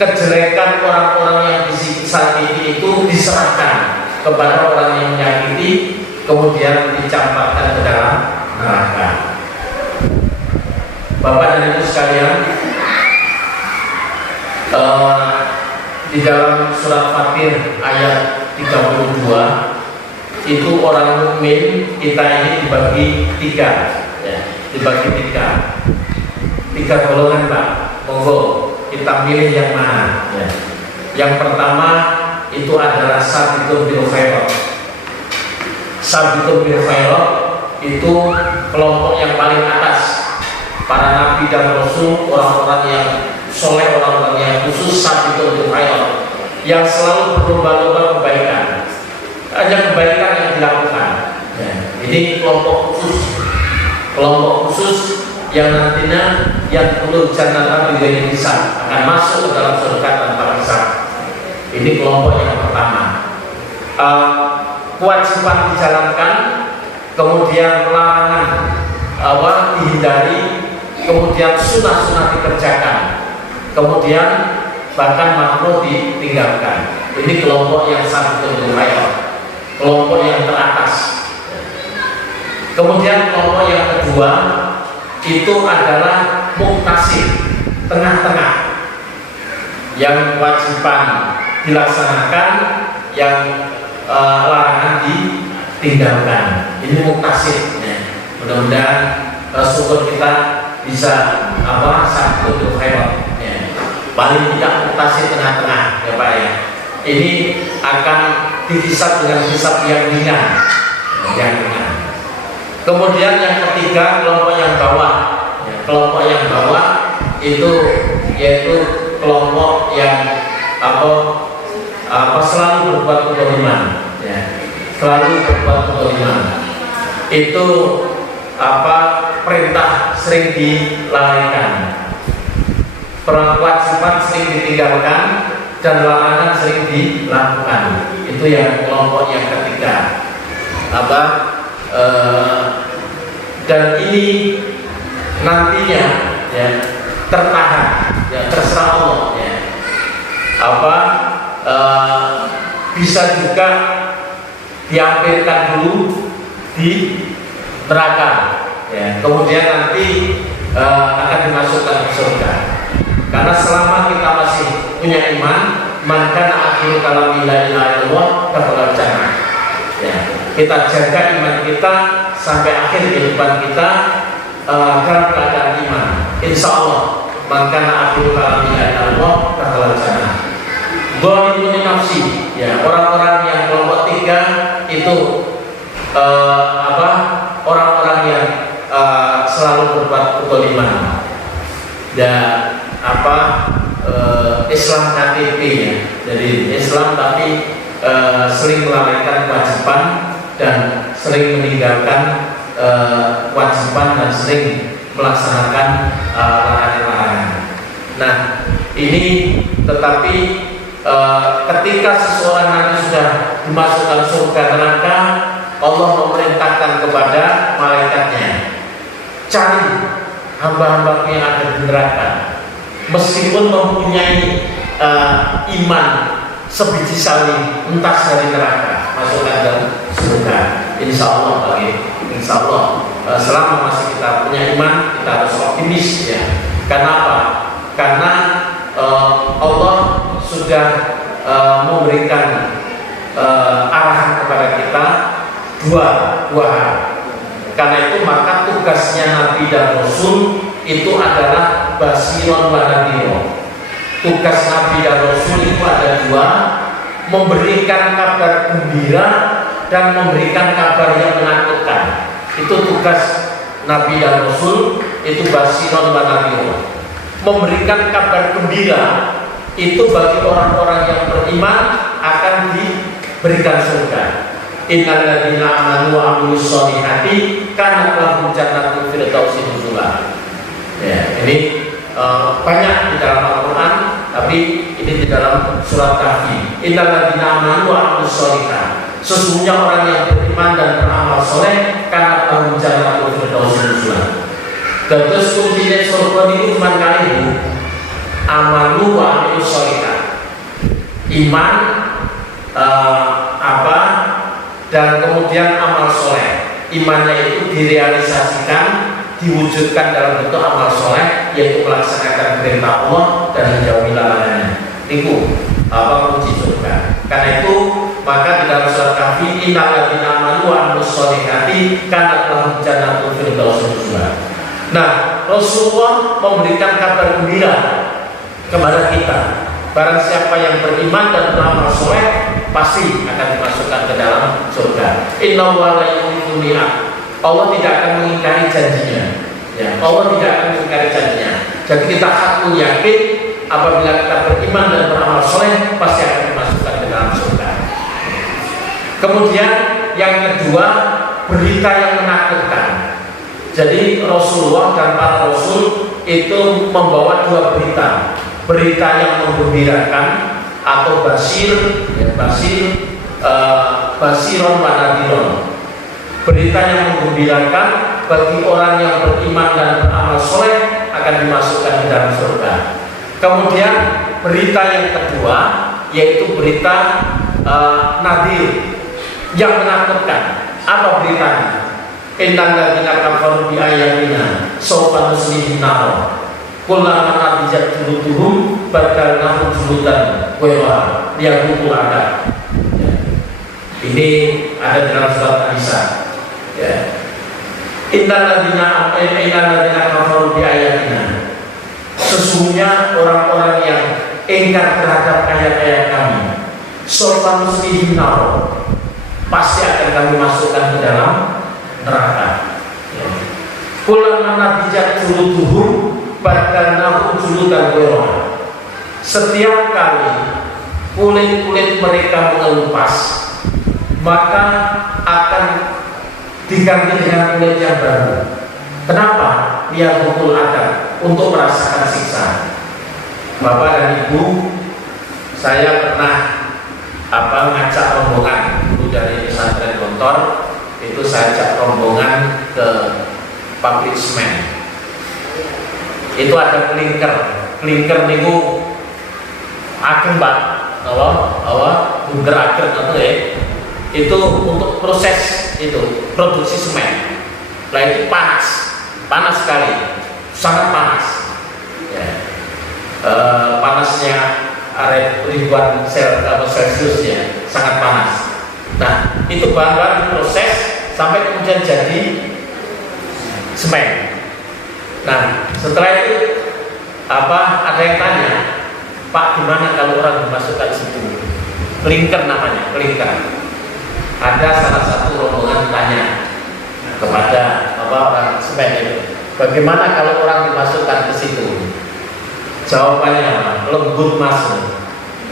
kejelekan orang-orang yang disakiti itu diserahkan kepada orang yang menyakiti, kemudian dicampakkan ke dalam neraka. Bapak dan Ibu sekalian, di dalam surat Fatir ayat 32 itu orang mukmin kita ini dibagi tiga, ya, tiga golongan, Pak. Monggo kita milih yang mana. Ya. Yang pertama itu adalah Sabitun bil Khairat. Sabitun bil Khairat itu kelompok yang paling atas. Para nabi dan rasul, orang-orang yang soleh, orang-orang yang khusus Sabitun bil Khairat, yang selalu berlomba-lomba kebaikan. Hanya kebaikan yang dilakukan. Ya. Ini kelompok khusus yang nantinya yang perlu jannatan bighairi hisab, akan masuk ke dalam surga tanpa hisab. Ini kelompok yang pertama. Kewajiban dijalankan, kemudian larangan dihindari, kemudian sunnah-sunnah dikerjakan, kemudian bahkan makruh ditinggalkan. Ini kelompok yang Sabitun bil Khairat, kelompok yang teratas. Kemudian kelompok yang kedua itu adalah muktasid, tengah-tengah, yang kewajiban dilaksanakan, yang larangan ditinggalkan. Ini muktasid. Ya. Mudah-mudahan syukur kita bisa Sabitun bil Khairat. Ya. Paling tidak muktasid tengah-tengah, ya Pak ya. Ini akan dihisab dengan hisab yang ringan. Kemudian yang ketiga kelompok yang bawah. Ya, kelompok yang bawah itu yaitu kelompok yang selalu berbuat kezaliman. Ya, selalu berbuat kezaliman. Itu perintah sering dilalaikan, kewajiban sering ditinggalkan, dan larangan sering dilakukan. Itu yang kelompok yang ketiga. Dan ini nantinya ya tertahan, ya terserah Allah ya. Bisa juga diambilkan dulu di neraka, ya. Kemudian nanti akan dimasukkan ke surga. Karena selama kita masih punya iman, maka akhir kalam la ilaha illallah dakhala jannah. Ya, kita jaga iman kita sampai akhir kehidupan kita dalam keadaan iman. Insya Allah, maka akhir kalam la ilaha illallah dakhala jannah. Dzalimun nafsi, ya, orang-orang yang kelompok tiga itu orang-orang yang selalu berbuat kezaliman dan Islam KTP ya. Jadi Islam tapi sering melalaikan kewajiban dan sering meninggalkan kewajiban dan sering melaksanakan larangan-larangan. Nah, ini tetapi ketika seseorang nanti sudah dimasukkan surga neraka, Allah memerintahkan kepada malaikatnya, cari hamba-hamba yang ada di neraka, meskipun mempunyai iman sebiji sawi entas dari neraka, masukkan dalam surga. Insya Allah, insya Allah selama masih kita punya iman, kita harus optimis ya. Kenapa? Karena Allah sudah memberikan arahan kepada kita dua hal. Karena itu maka tugasnya Nabi dan Rasul itu adalah basiron wa nadhiro. Tugas Nabi dan Rasul itu ada dua, memberikan kabar gembira dan memberikan kabar yang menakutkan. Itu tugas Nabi dan Rasul, itu basiron wa nadhiro. Memberikan kabar gembira itu bagi orang-orang yang beriman akan diberikan surga. Innal ladzina amanu wa amilus sholihati kanat lahum jannatul firdausi nuzula. Ya, ini banyak di dalam Al-Qur'an, tapi ini di dalam surat Kahfi. Innal ladzina amanu wa amilus sholihati. Sesungguhnya orang yang beriman dan beramal soleh kanat lahum jannatul firdausi nuzula. Dan terus kuncinya surga itu cuma kali itu amanu wa amilus sholihati. Iman dan kemudian amal soleh. Imannya itu direalisasikan, diwujudkan dalam bentuk amal soleh, yaitu melaksanakan perintah Allah dan menjauhi larangannya. Itu kunci surga. Karena itu maka di dalam surat Kahfi, innal ladzina amanu wa amilus sholihati kanat lahum jannatul firdausi nuzula. Nah, Rasulullah memberikan kabar gembira kepada kita. Barang siapa yang beriman dan beramal soleh pasti akan dimasukkan ke dalam surga. Innallaha la yukhlifu al-mi'ad. Allah tidak akan mengingkari janjinya. Ya, Allah tidak akan mengingkari janjinya. Jadi kita harus yakin apabila kita beriman dan beramal soleh pasti akan dimasukkan ke dalam surga. Kemudian yang kedua, berita yang menakutkan. Jadi Rasulullah dan para Rasul itu membawa dua berita. Berita yang menggembirakan atau basiron wa nadhiron. Berita yang menggembirakan bagi orang yang beriman dan beramal soleh akan dimasukkan ke dalam surga. Kemudian berita yang kedua yaitu berita nadhir yang menakutkan. Apa beritanya? Innal ladzina kafaru bi ayatina sawfa nuslihim nar. Kullama nadijat juluduhum badalnahum juludan ghayra liyadhuqul adab. Ini ada dalam surat An-Nisa. Ya. Innal ladzina kafaru bi ayatina. Sesungguhnya orang-orang yang ingkar terhadap ayat-ayat kami, sawfa nuslihim nar, pasti akan kami masukkan ke dalam neraka. Kullama nadijat juluduhum badalnahum juludan ghayra. Setiap kali kulit-kulit mereka mengelupas, maka akan diganti dengan kulit yang baru. Kenapa? Dia pukul adab, untuk merasakan siksa. Bapak dan Ibu, saya pernah ngajak rombongan dulu dari pesantren Gontor. Itu saya ajak rombongan ke pabrik semen. Itu ada klinker niku ageng Pak, bunder ageng atau itu untuk proses itu produksi semen. Lah itu panas sekali, sangat panas. Ya. Panasnya ribuan Celsius ya, sangat panas. Nah, itu bahan-bahan diproses sampai kemudian jadi semen. Nah, setelah itu ada yang tanya, Pak, gimana kalau orang dimasukkan situ? Klinker namanya, klinker. Ada salah satu rombongan tanya kepada orang Spain itu, bagaimana kalau orang dimasukkan ke situ? Jawabannya lembut mas,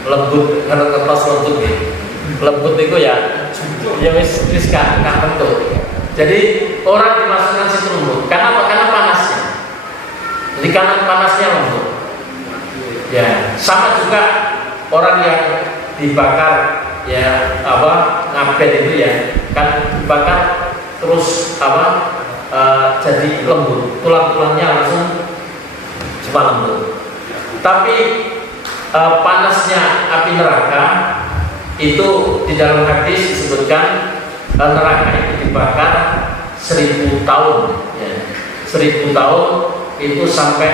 lembut kalau kertas lembut gitu. Lembut itu ya wis gak bentuk. Jadi orang dimasukkan situ lembut. Karena apa? Karena panasnya. Jadi karena panasnya lembut. Ya, sama juga orang yang dibakar ya ngabet itu ya kan dibakar terus jadi lembut, tulang-tulangnya langsung cuma lembut. Tapi panasnya api neraka itu di dalam hadis disebutkan neraka itu dibakar 1000 tahun ya. 1000 tahun itu sampai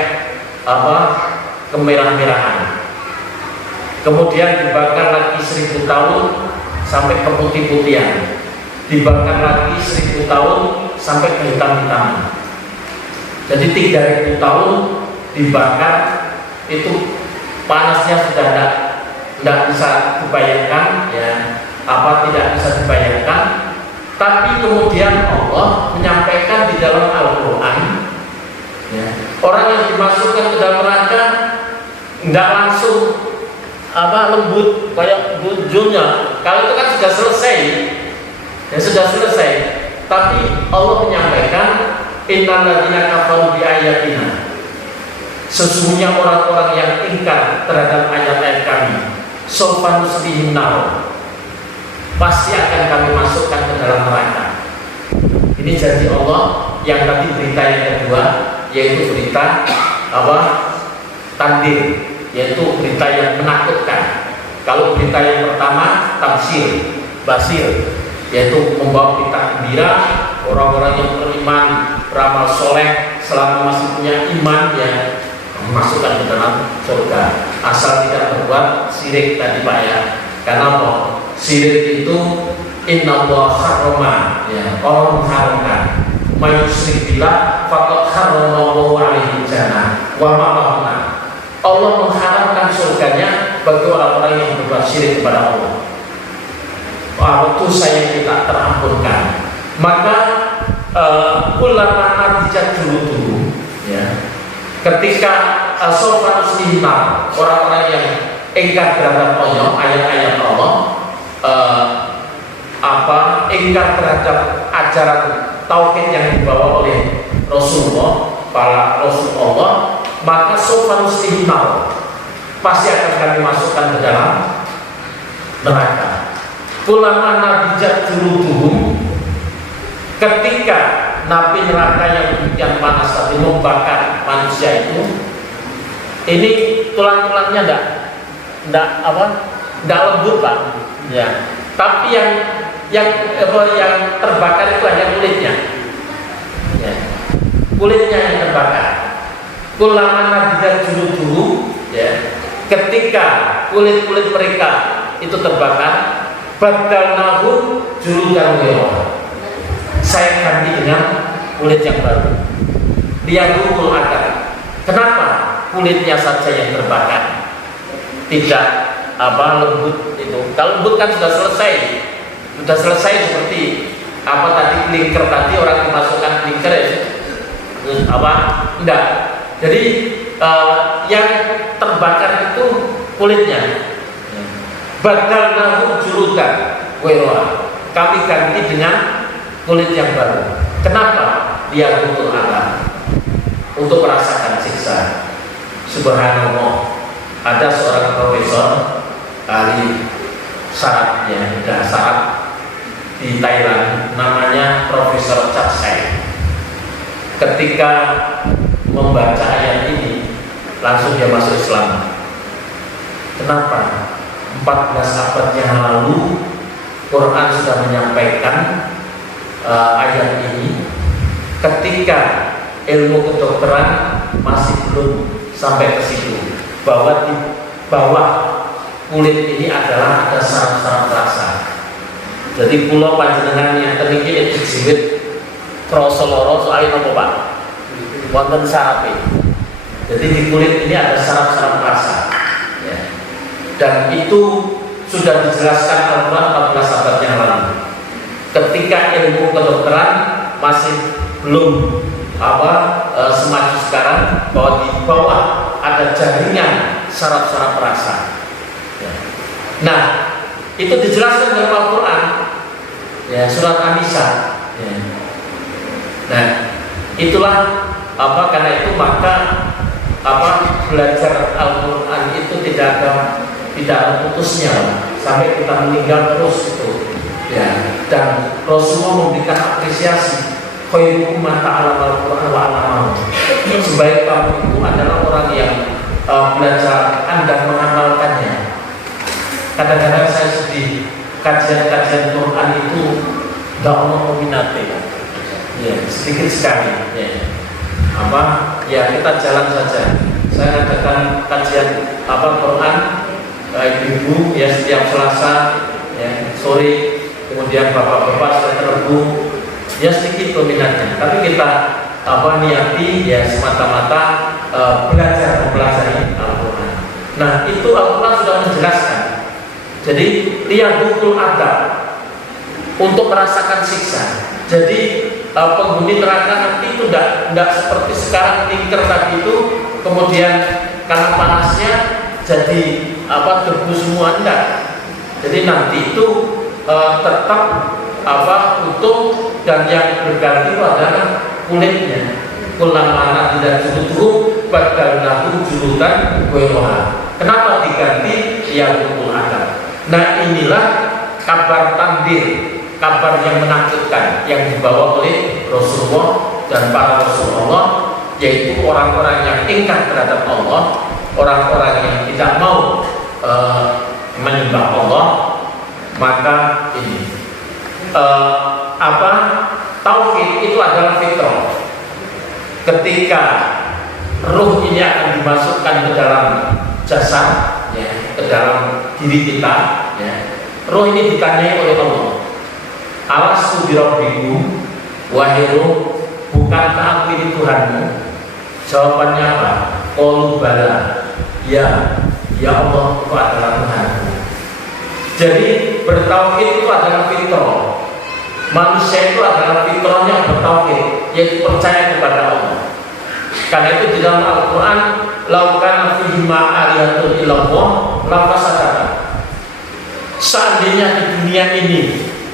kemerah-merahan. Kemudian dibakar lagi 1000 tahun sampai ke putih-putihan. Dibakar lagi 1000 tahun sampai ke hitam-hitaman. Jadi 3000 tahun dibakar, itu panasnya sudah tidak bisa dibayangkan ya, tidak bisa dibayangkan. Tapi kemudian Allah menyampaikan di dalam Al-Quran ya, orang yang dimasukkan ke dalam neraka tidak langsung lembut kayak bujurnya. Kalau itu kan sudah selesai ya, sudah selesai. Tapi Allah menyampaikan innal ladzina kafaru bi ayatina, sesungguhnya orang-orang yang ingkar terhadap ayat-ayat kami, sawfa nuslihim nar, pasti akan kami masukkan ke dalam neraka. Ini janji Allah. Yang tadi berita yang kedua yaitu berita tandir, yaitu berita yang menakutkan. Kalau berita yang pertama tabsyir, basir, yaitu membawa berita gembira, orang-orang yang beriman, beramal soleh selama masih punya iman ya masukkan ke dalam surga, asal tidak berbuat syirik tadi Pak ya. Karena apa? Syirik itu innallaha harrama ya, Allah mengharamkan. May yusyrik billah faqad harramallahu alaihi jannah wa ma'ahuna. Allah mengharamkan surganya bagi orang-orang yang berbuat syirik kepada Allah. Dosa yang tidak terampunkan. Maka ulama adijat dulu ya. Ketika sawfa nuslihim nar, orang-orang yang ingkar terhadap Allah, ayat-ayat Allah, ingkar terhadap ajaran tauhid yang dibawa oleh Rasulullah, para Rasulullah, maka sawfa nuslihim nar, pasti akan kami masukkan ke dalam neraka. Ulama nadijat juluduhum, ketika napi neraka yang demikian panas tadi membakar manusia itu, ini tulang-tulangnya enggak lembut Pak ya. Tapi yang terbakar itu hanya kulitnya ya. Kulitnya yang terbakar. Ulama nadijat juluduhum ya, ketika kulit-kulit mereka itu terbakar, badalnahu juludan ghayra, saya ganti dengan kulit yang baru. Dia gugur akar. Kenapa kulitnya saja yang terbakar, tidak lembut itu? Kalau lembut kan sudah selesai seperti tadi klinker tadi, orang memasukkan klinker ya, enggak. Jadi yang terbakar itu kulitnya. Badalnahu juludan ghayra, kami ganti dengan kulit yang baru. Kenapa? Dia butuh alam untuk merasakan siksa. Subhanallah, ada seorang profesor ahli syaraf di Thailand, namanya Profesor Chaksai. Ketika membaca ayat ini, langsung dia masuk Islam. Kenapa? 14 abad yang lalu Quran sudah menyampaikan ayat ini ketika ilmu kedokteran masih belum sampai ke situ, bahwa di bawah kulit ini ada saraf-saraf rasa. Jadi pulau panjenengan yang tertinggi dijiwit krasa lara soalnya nopo Pak? Wonten sarape. Jadi di kulit ini ada saraf-saraf rasa. Ya. Dan itu sudah dijelaskan Al-Quran 14 abad yang lalu. Ketika ilmu kedokteran masih belum semaju sekarang, bahwa di bawah ada jaringan saraf-saraf perasa. Nah, itu dijelaskan dalam Al-Quran, ya, surat An-Nisa. Ya. Nah, itulah karena itu maka belajar Al-Quran itu tidak ada putusnya sampai kita meninggal terus itu. Ya, dan Rasulullah memberikan apresiasi, khairukum man ta'allama al-Qur'an wa 'allamahu. Sebaik kamu itu adalah orang yang belajar dan mengamalkannya. Kadang-kadang saya sedih, kajian-kajian Quran itu tidak ono peminatnya. Ya, sedikit sekali. Ya, kita jalan saja. Saya adakan kajian Quran ibu-ibu ya setiap Selasa ya, sore. Kemudian bapak-bapak saya terhubung, ya sedikit peminatnya. Tapi kita niati ya semata-mata belajar mempelajari Al-Quran. Nah, itu Al-Quran sudah menjelaskan. Jadi lihat bukul adab untuk merasakan siksa. Jadi penghuni neraka nanti itu tidak seperti sekarang tingker tadi itu, kemudian karena panasnya jadi debu semua, enggak. Jadi nanti itu tetap utuh, dan yang berganti itu adalah kulitnya. Kulamana tidak julutuh badalnahu julutan weroha. Kenapa diganti yang bukul adab? Nah, inilah kabar tandir, kabar yang menakutkan yang dibawa oleh Rasulullah dan para Rasulullah, yaitu orang-orang yang ingkar terhadap Allah, orang-orang yang tidak mau menyembah Allah. Maka ini tauhid itu adalah fitrah. Ketika ruh ini akan dimasukkan ke dalam jasad, ya, ke dalam diri kita, ya, ruh ini ditanyai oleh Allah, alastu birabbikum, wahai ruh, bukankah aku ini Tuhanmu? Jawabannya apa? Qalu bala, ya Allah, itu adalah Tuhanku. Jadi bertauhid itu adalah fitrah. Manusia itu adalah fitrahnya bertauhid, yaitu percaya kepada Allah. Karena itu di dalam Al-Quran, laukan fihi ma'aliyatun illallah lafasadaka. Seandainya di dunia ini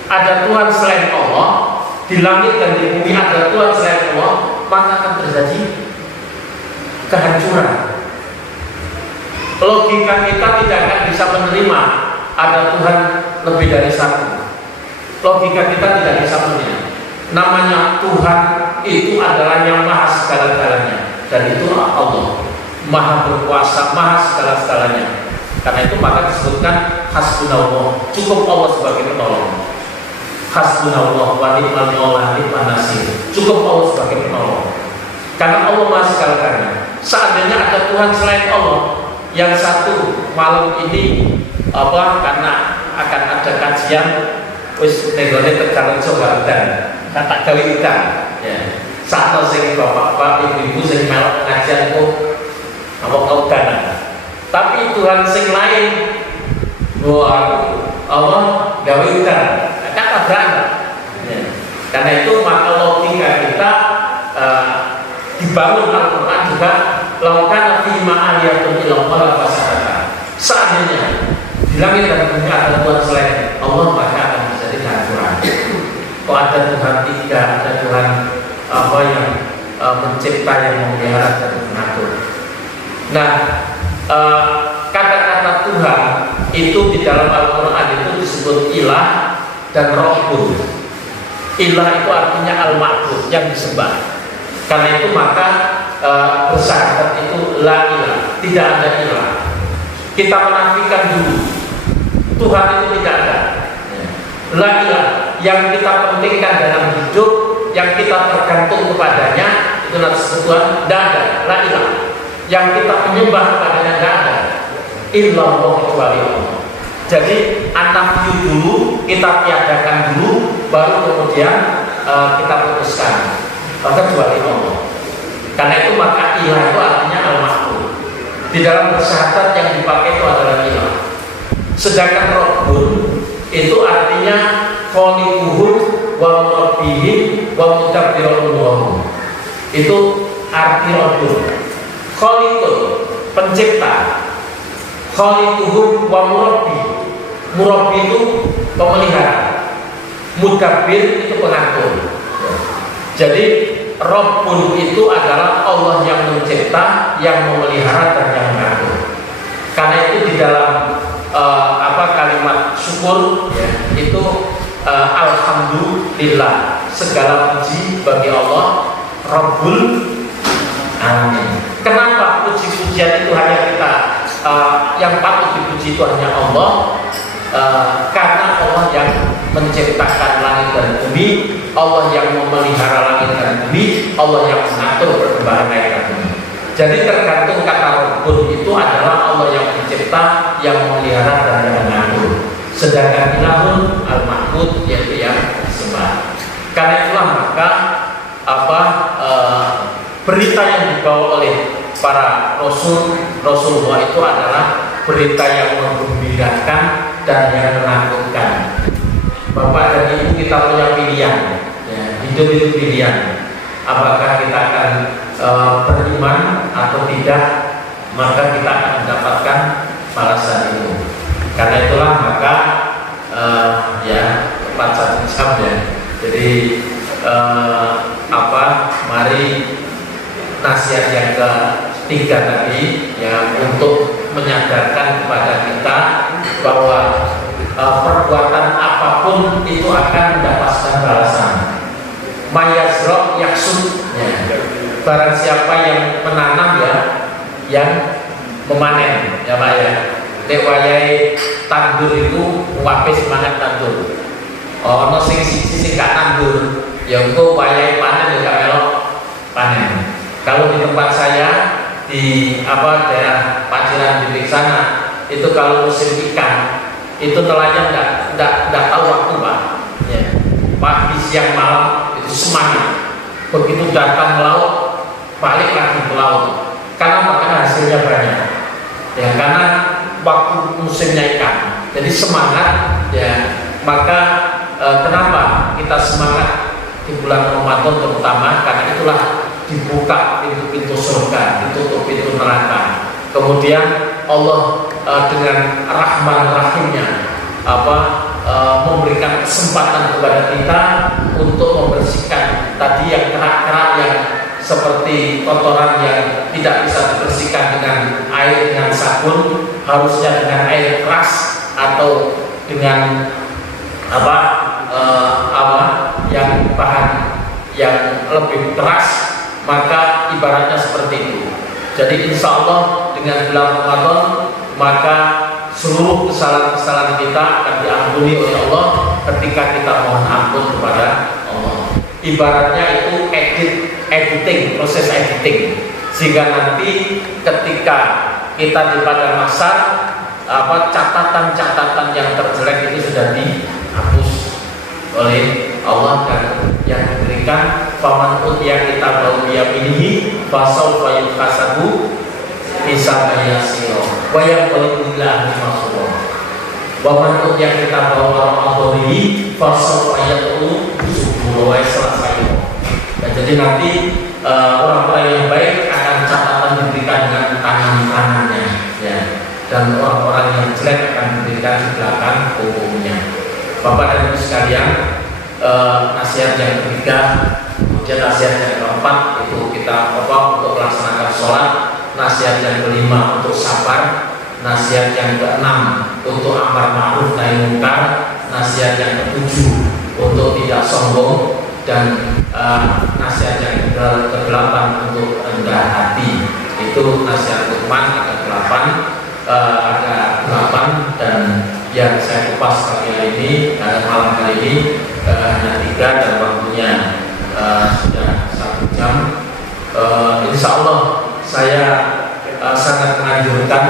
ada Tuhan selain Allah, di langit dan di bumi ada Tuhan selain Allah, maka akan terjadi kehancuran. Logika kita tidak akan bisa menerima ada Tuhan lebih dari satu. Logika kita tidak bisa menerima. Namanya Tuhan itu adalah yang maha segala-galanya, dan itu Allah, maha berkuasa, maha segala-galanya. Karena itu maka disebutkan hasbunallah, cukup Allah sebagai penolong. Hasbunallah wa ni'mal maulah ni'man nasir, cukup Allah sebagai penolong. Karena Allah maha segala-galanya. Seandainya ada Tuhan selain Allah, yang satu malam ini karena akan ada kajian wis negone Tegalrejo Gardan kata gawe ikan ya sakno sing bapak-bapak ibu-ibu sing melok pengajian kok kaudanan. Tapi Tuhan sing lain Allah gawe ikan kan tabrakan ya. Karena itu maka logika kita dibangun Al-Quran juga laukan fi ma'aliyatun illallah fasadaka. Seandainya di langit dan bumi ada Tuhan selain Allah, maka akan terjadi kehancuran. Kok ada Tuhan tiga, ada Tuhan yang mencipta, yang memelihara dan mengatur. Nah, kata-kata Tuhan itu di dalam Al-Quran itu disebut ilah dan Rabbun. Ilah itu artinya al-ma'bud, yang disembah. Karena itu maka bersyahadat itu la ilah, tidak ada ilah. Kita menafikan dulu Tuhan itu tidak ada. La ilah, yang kita pentingkan dalam hidup, yang kita tergantung kepadanya, itu nanti Tuhan tidak ada. La ilah, yang kita menyembah kepadanya tidak ada. Illallah, kecuali Allah. Jadi anafi dulu, kita tiadakan dulu, baru kemudian kita putuskan kecuali Allah. Karena itu maka ilah itu artinya al-mahfud. Di dalam bersyahadat yang dipakai itu adalah ilah. Sedangkan Rabbun itu artinya khaliquhum wa murabbihim wa mudabbirul. Itu arti Rabbun. Khaliqun, pencipta. Khaliquhum wa murabbi. Murabbi itu pemelihara. Mudabbir itu pengatur. Jadi Rabbun itu adalah Allah yang mencipta, yang memelihara dan yang mengatur. Karena itu di dalam kalimat syukur ya, itu alhamdulillah, segala puji bagi Allah Rabbul Alamin. Kenapa puji-pujian itu hanya kita yang patut dipuji itu hanya Allah? Karena Allah yang menciptakan langit dan bumi, Allah yang memelihara langit dan bumi, Allah yang mengatur perkembangan langit dan bumi. Jadi tergantung kata Rabbun itu adalah Allah yang mencipta, yang memelihara dan yang mengatur. Sedangkan Ilahun Al-Mahmud yaitu yang disembah. Karena itulah maka berita yang dibawa oleh para Rasulullah itu adalah berita yang menggembirakan dan yang menakutkan. Bapak dan Ibu, kita punya pilihan ya, hidup itu pilihan. Apakah kita akan beriman atau tidak, maka kita akan mendapatkan balasan itu. Karena itulah maka tepat 1 jam ya. Jadi mari nasihat yang ketiga tadi ya, untuk menyadarkan kepada kita bahwa perbuatan apapun itu akan mendapatkan balasan. Mayazrok yaksud ya. Barang siapa yang menanam ya, yang memanen ya Pak ya. Nek wayahe tandur itu wape semangat tandur. Ono sing siji gak tandur, ya engko wayahe panen ya gak melok panen. Kalau di tempat saya di daerah Paciran di sana itu kalau musim ikan itu nelayan enggak tahu waktu Pak. Ya. Pagi siang malam itu semangat. Begitu datang melaut balik lagi ke laut. Karena hasilnya banyak. Ya, karena waktu musimnya ikan. Jadi semangat ya. Maka kenapa kita semangat di bulan Ramadan terutama? Karena itulah dibuka pintu-pintu surga, ditutup pintu neraka. Kemudian Allah dengan Rahman Rahimnya memberikan kesempatan kepada kita untuk membersihkan tadi yang kerak-kerak yang seperti kotoran yang tidak bisa dibersihkan dengan air dengan sabun, harusnya dengan air keras atau dengan yang bahan yang lebih keras, maka ibaratnya seperti itu. Jadi insya Allah dengan bulan Ramadan maka seluruh kesalahan-kesalahan kita akan diampuni oleh Allah ketika kita mohon ampun kepada Allah. Ibaratnya itu editing, proses editing, sehingga nanti ketika kita di padang mahsyar catatan-catatan yang terjelek itu sudah dihapus oleh Allah, dan yang diberikan faman utiya kitabahu biyaminihi fasawfa yuhasabu hisaban yasira wa yanqalibu ila ahlihi masrura wa man utiya kitabahu wara'a dhahrihi fasawfa yad'u subura wa yasra. Dan jadi nanti orang-orang yang baik akan catatan diberikan dengan tangan-tangannya ya, dan orang-orang yang jelek akan diberikan di belakang punggungnya. Bapak dan Ibu sekalian, nasihat yang ketiga, kemudian nasihat yang keempat itu kita untuk melaksanakan sholat, nasihat yang kelima untuk sabar, nasihat yang keenam untuk amar ma'ruf nahi munkar, nasihat yang ketujuh untuk tidak sombong, dan nasihat yang kedelapan untuk rendah hati. Itu nasihat Luqman ada 8 dan yang saya kupas pagi hari ini, malam kali ini hanya 3 dan waktunya sudah 1 jam. Insya Allah saya sangat menganjurkan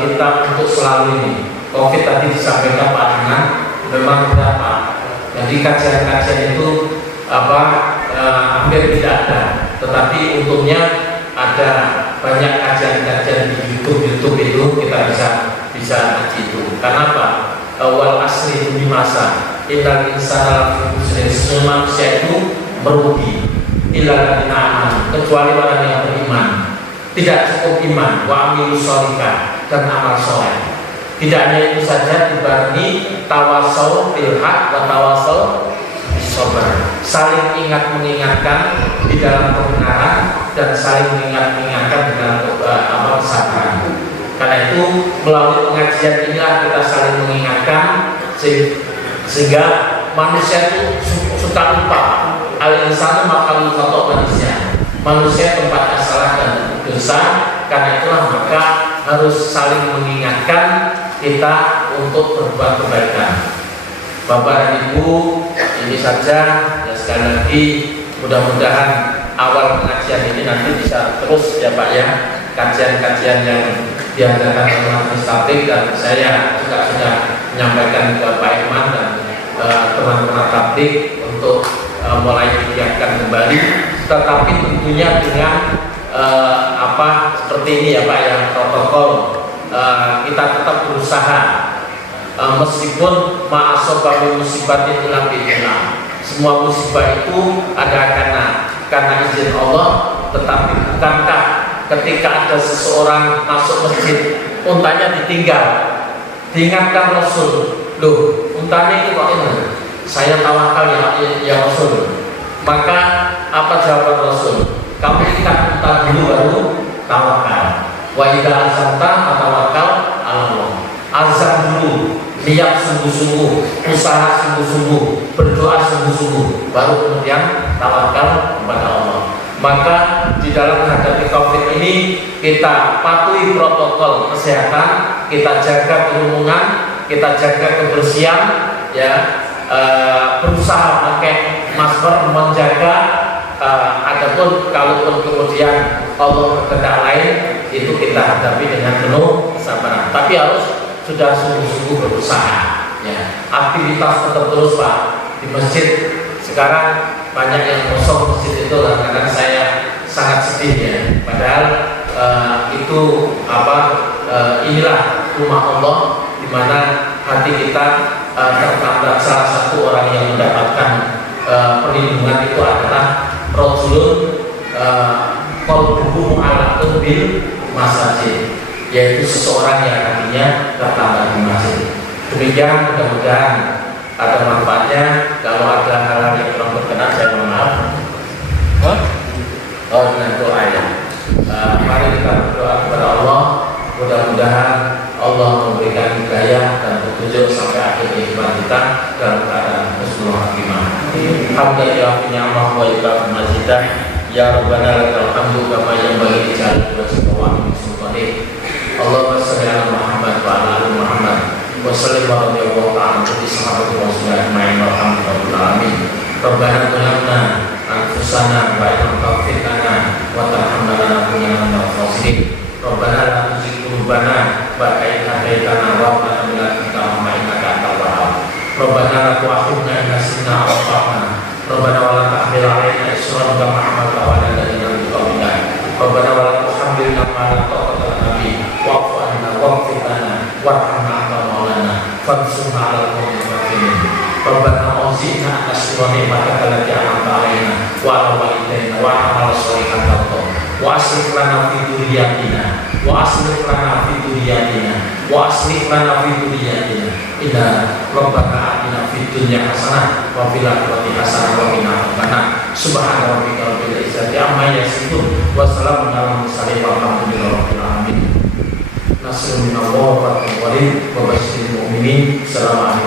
kita untuk selalu ini. Covid tadi disampaikan Pak Dengan memang berapa. Jadi kajian-kajian itu hampir tidak ada, tetapi untungnya ada banyak kajian-kajian di YouTube itu kita bisa ngaji itu. Kenapa? Wal asri demi masa. innal insana lafi khusrin, semua manusia itu merugi, illa alladziina aamanu, kecuali orang yang beriman. Tidak cukup iman, wa amilus sholihat, dan amal soleh. Tidak hanya itu saja, dibarengi tawasau bil haq wa tawasau bis sabr, saling ingat mengingatkan di dalam kebenaran dan saling mengingatkan di dalam kesabaran. Karena itu melalui pengajian inilah kita saling mengingatkan sehingga manusia itu suka lupa. Al-insanu maqalul khata' manusia. Manusia tempatnya salah dan dosa. Karena itulah maka harus saling mengingatkan kita untuk berbuat kebaikan. Bapak dan Ibu, ini saja ya, sekali lagi mudah-mudahan awal pengajian ini nanti bisa terus ya Pak ya, kajian-kajian yang diadakan oleh Majelis Tabligh, dan saya juga sudah menyampaikan ke Pak Iman dan teman-teman Tabligh untuk mulai digiatkan kembali, tetapi tentunya dengan seperti ini ya Pak ya, protokol kita tetap berusaha meskipun ma'asoba min musibatin illa bi'illah, semua musibah itu ada karena izin Allah. Tetapi bukankah ketika ada seseorang masuk masjid untanya ditinggal, diingatkan Rasul, loh untanya itu kok ini, saya tawakal ya Rasul. Maka apa jawaban Rasul? Kamu ikat unta dulu baru tawakal. Wa idza azamta fatawakal 'ala Allah. Azam dulu, niat sungguh-sungguh, usaha sungguh-sungguh, berdoa sungguh-sungguh, baru kemudian tawakal kepada Allah. Maka di dalam menghadapi Covid ini kita patuhi protokol kesehatan, kita jaga kerumunan, kita jaga kebersihan, ya, berusaha pakai masker, menjaga. Adapun kalaupun kemudian Allah berkehendak lain, itu kita hadapi dengan penuh kesabaran. Tapi harus sudah sungguh-sungguh berusaha. Ya, aktivitas tetap terus Pak di masjid. Sekarang banyak yang kosong masjid itu, kadang saya sangat sedih ya. Padahal itu inilah rumah Allah, di mana hati kita tertambah. Salah satu orang yang mendapatkan perlindungan itu adalah rajulun qalbuhu mu'allaqun bil masajid, yaitu seseorang yang hatinya tertambah di masjid. Demikian, mudah-mudahan ada manfaatnya. Kalau ada hal yang kurang berkenan, saya mohon maaf. Dengan doa ya. Mari kita berdoa kepada Allah. Mudah-mudahan Allah memberikan hidayah dan petunjuk sampai akhir kehidupan kita dalam keadaan husnul khatimah. Alhamdulillah ni'mah wa ibadah mazidah. Ya Rabbana lakal hamdu kama yanbaghi li jalali wajhika wa min sultanik. Allahumma shalli ala Muhammad wa ala ali Muhammad wa sallim wa radhiyallahu ta'ala anhu sahabati Rasulullah ajma'in walhamdulillahi alamin. Rabbana zalamna anfusana wa illam taghfir lana wa tarhamna lanakunanna minal khasirin. Rabbana la tuzigh qulubana ba'da idh hadaytana wa hab lana min ladunka rahmah innaka antal wahhab. Rabbana la tu'akhidhna in nasina aw akhtana. Rabbana wa la tahmil 'alaina isran kama hamaltahu 'ala alladziina min qablina. Rabbana wa la tuhammilna ma la taqata lana bihi wa'fu 'anna waghfir lana warhamna anta maulana fansurna 'alal qawmil kafirin. Rabbana awzi'na an nashkura ni'mataka allati an'amta 'alaina wa 'ala walidayna wa 'amala shalihan tardah. Wa aslih lana fi dhurriyyatina wa aslih lana fi dhurriyyatina wa aslih lana fi dhurriyyatina inna rabbana atina fid dunya hasanah wa fil akhirati hasanah wa qina adzabannar. Subhana rabbika rabbil izzati amma yasifun wa salamun alal mursalin walhamdulillahi rabbil alamin. Nasrun minallahi wa fathun qarib wa basyiril mu'minin. Assalamualaikum.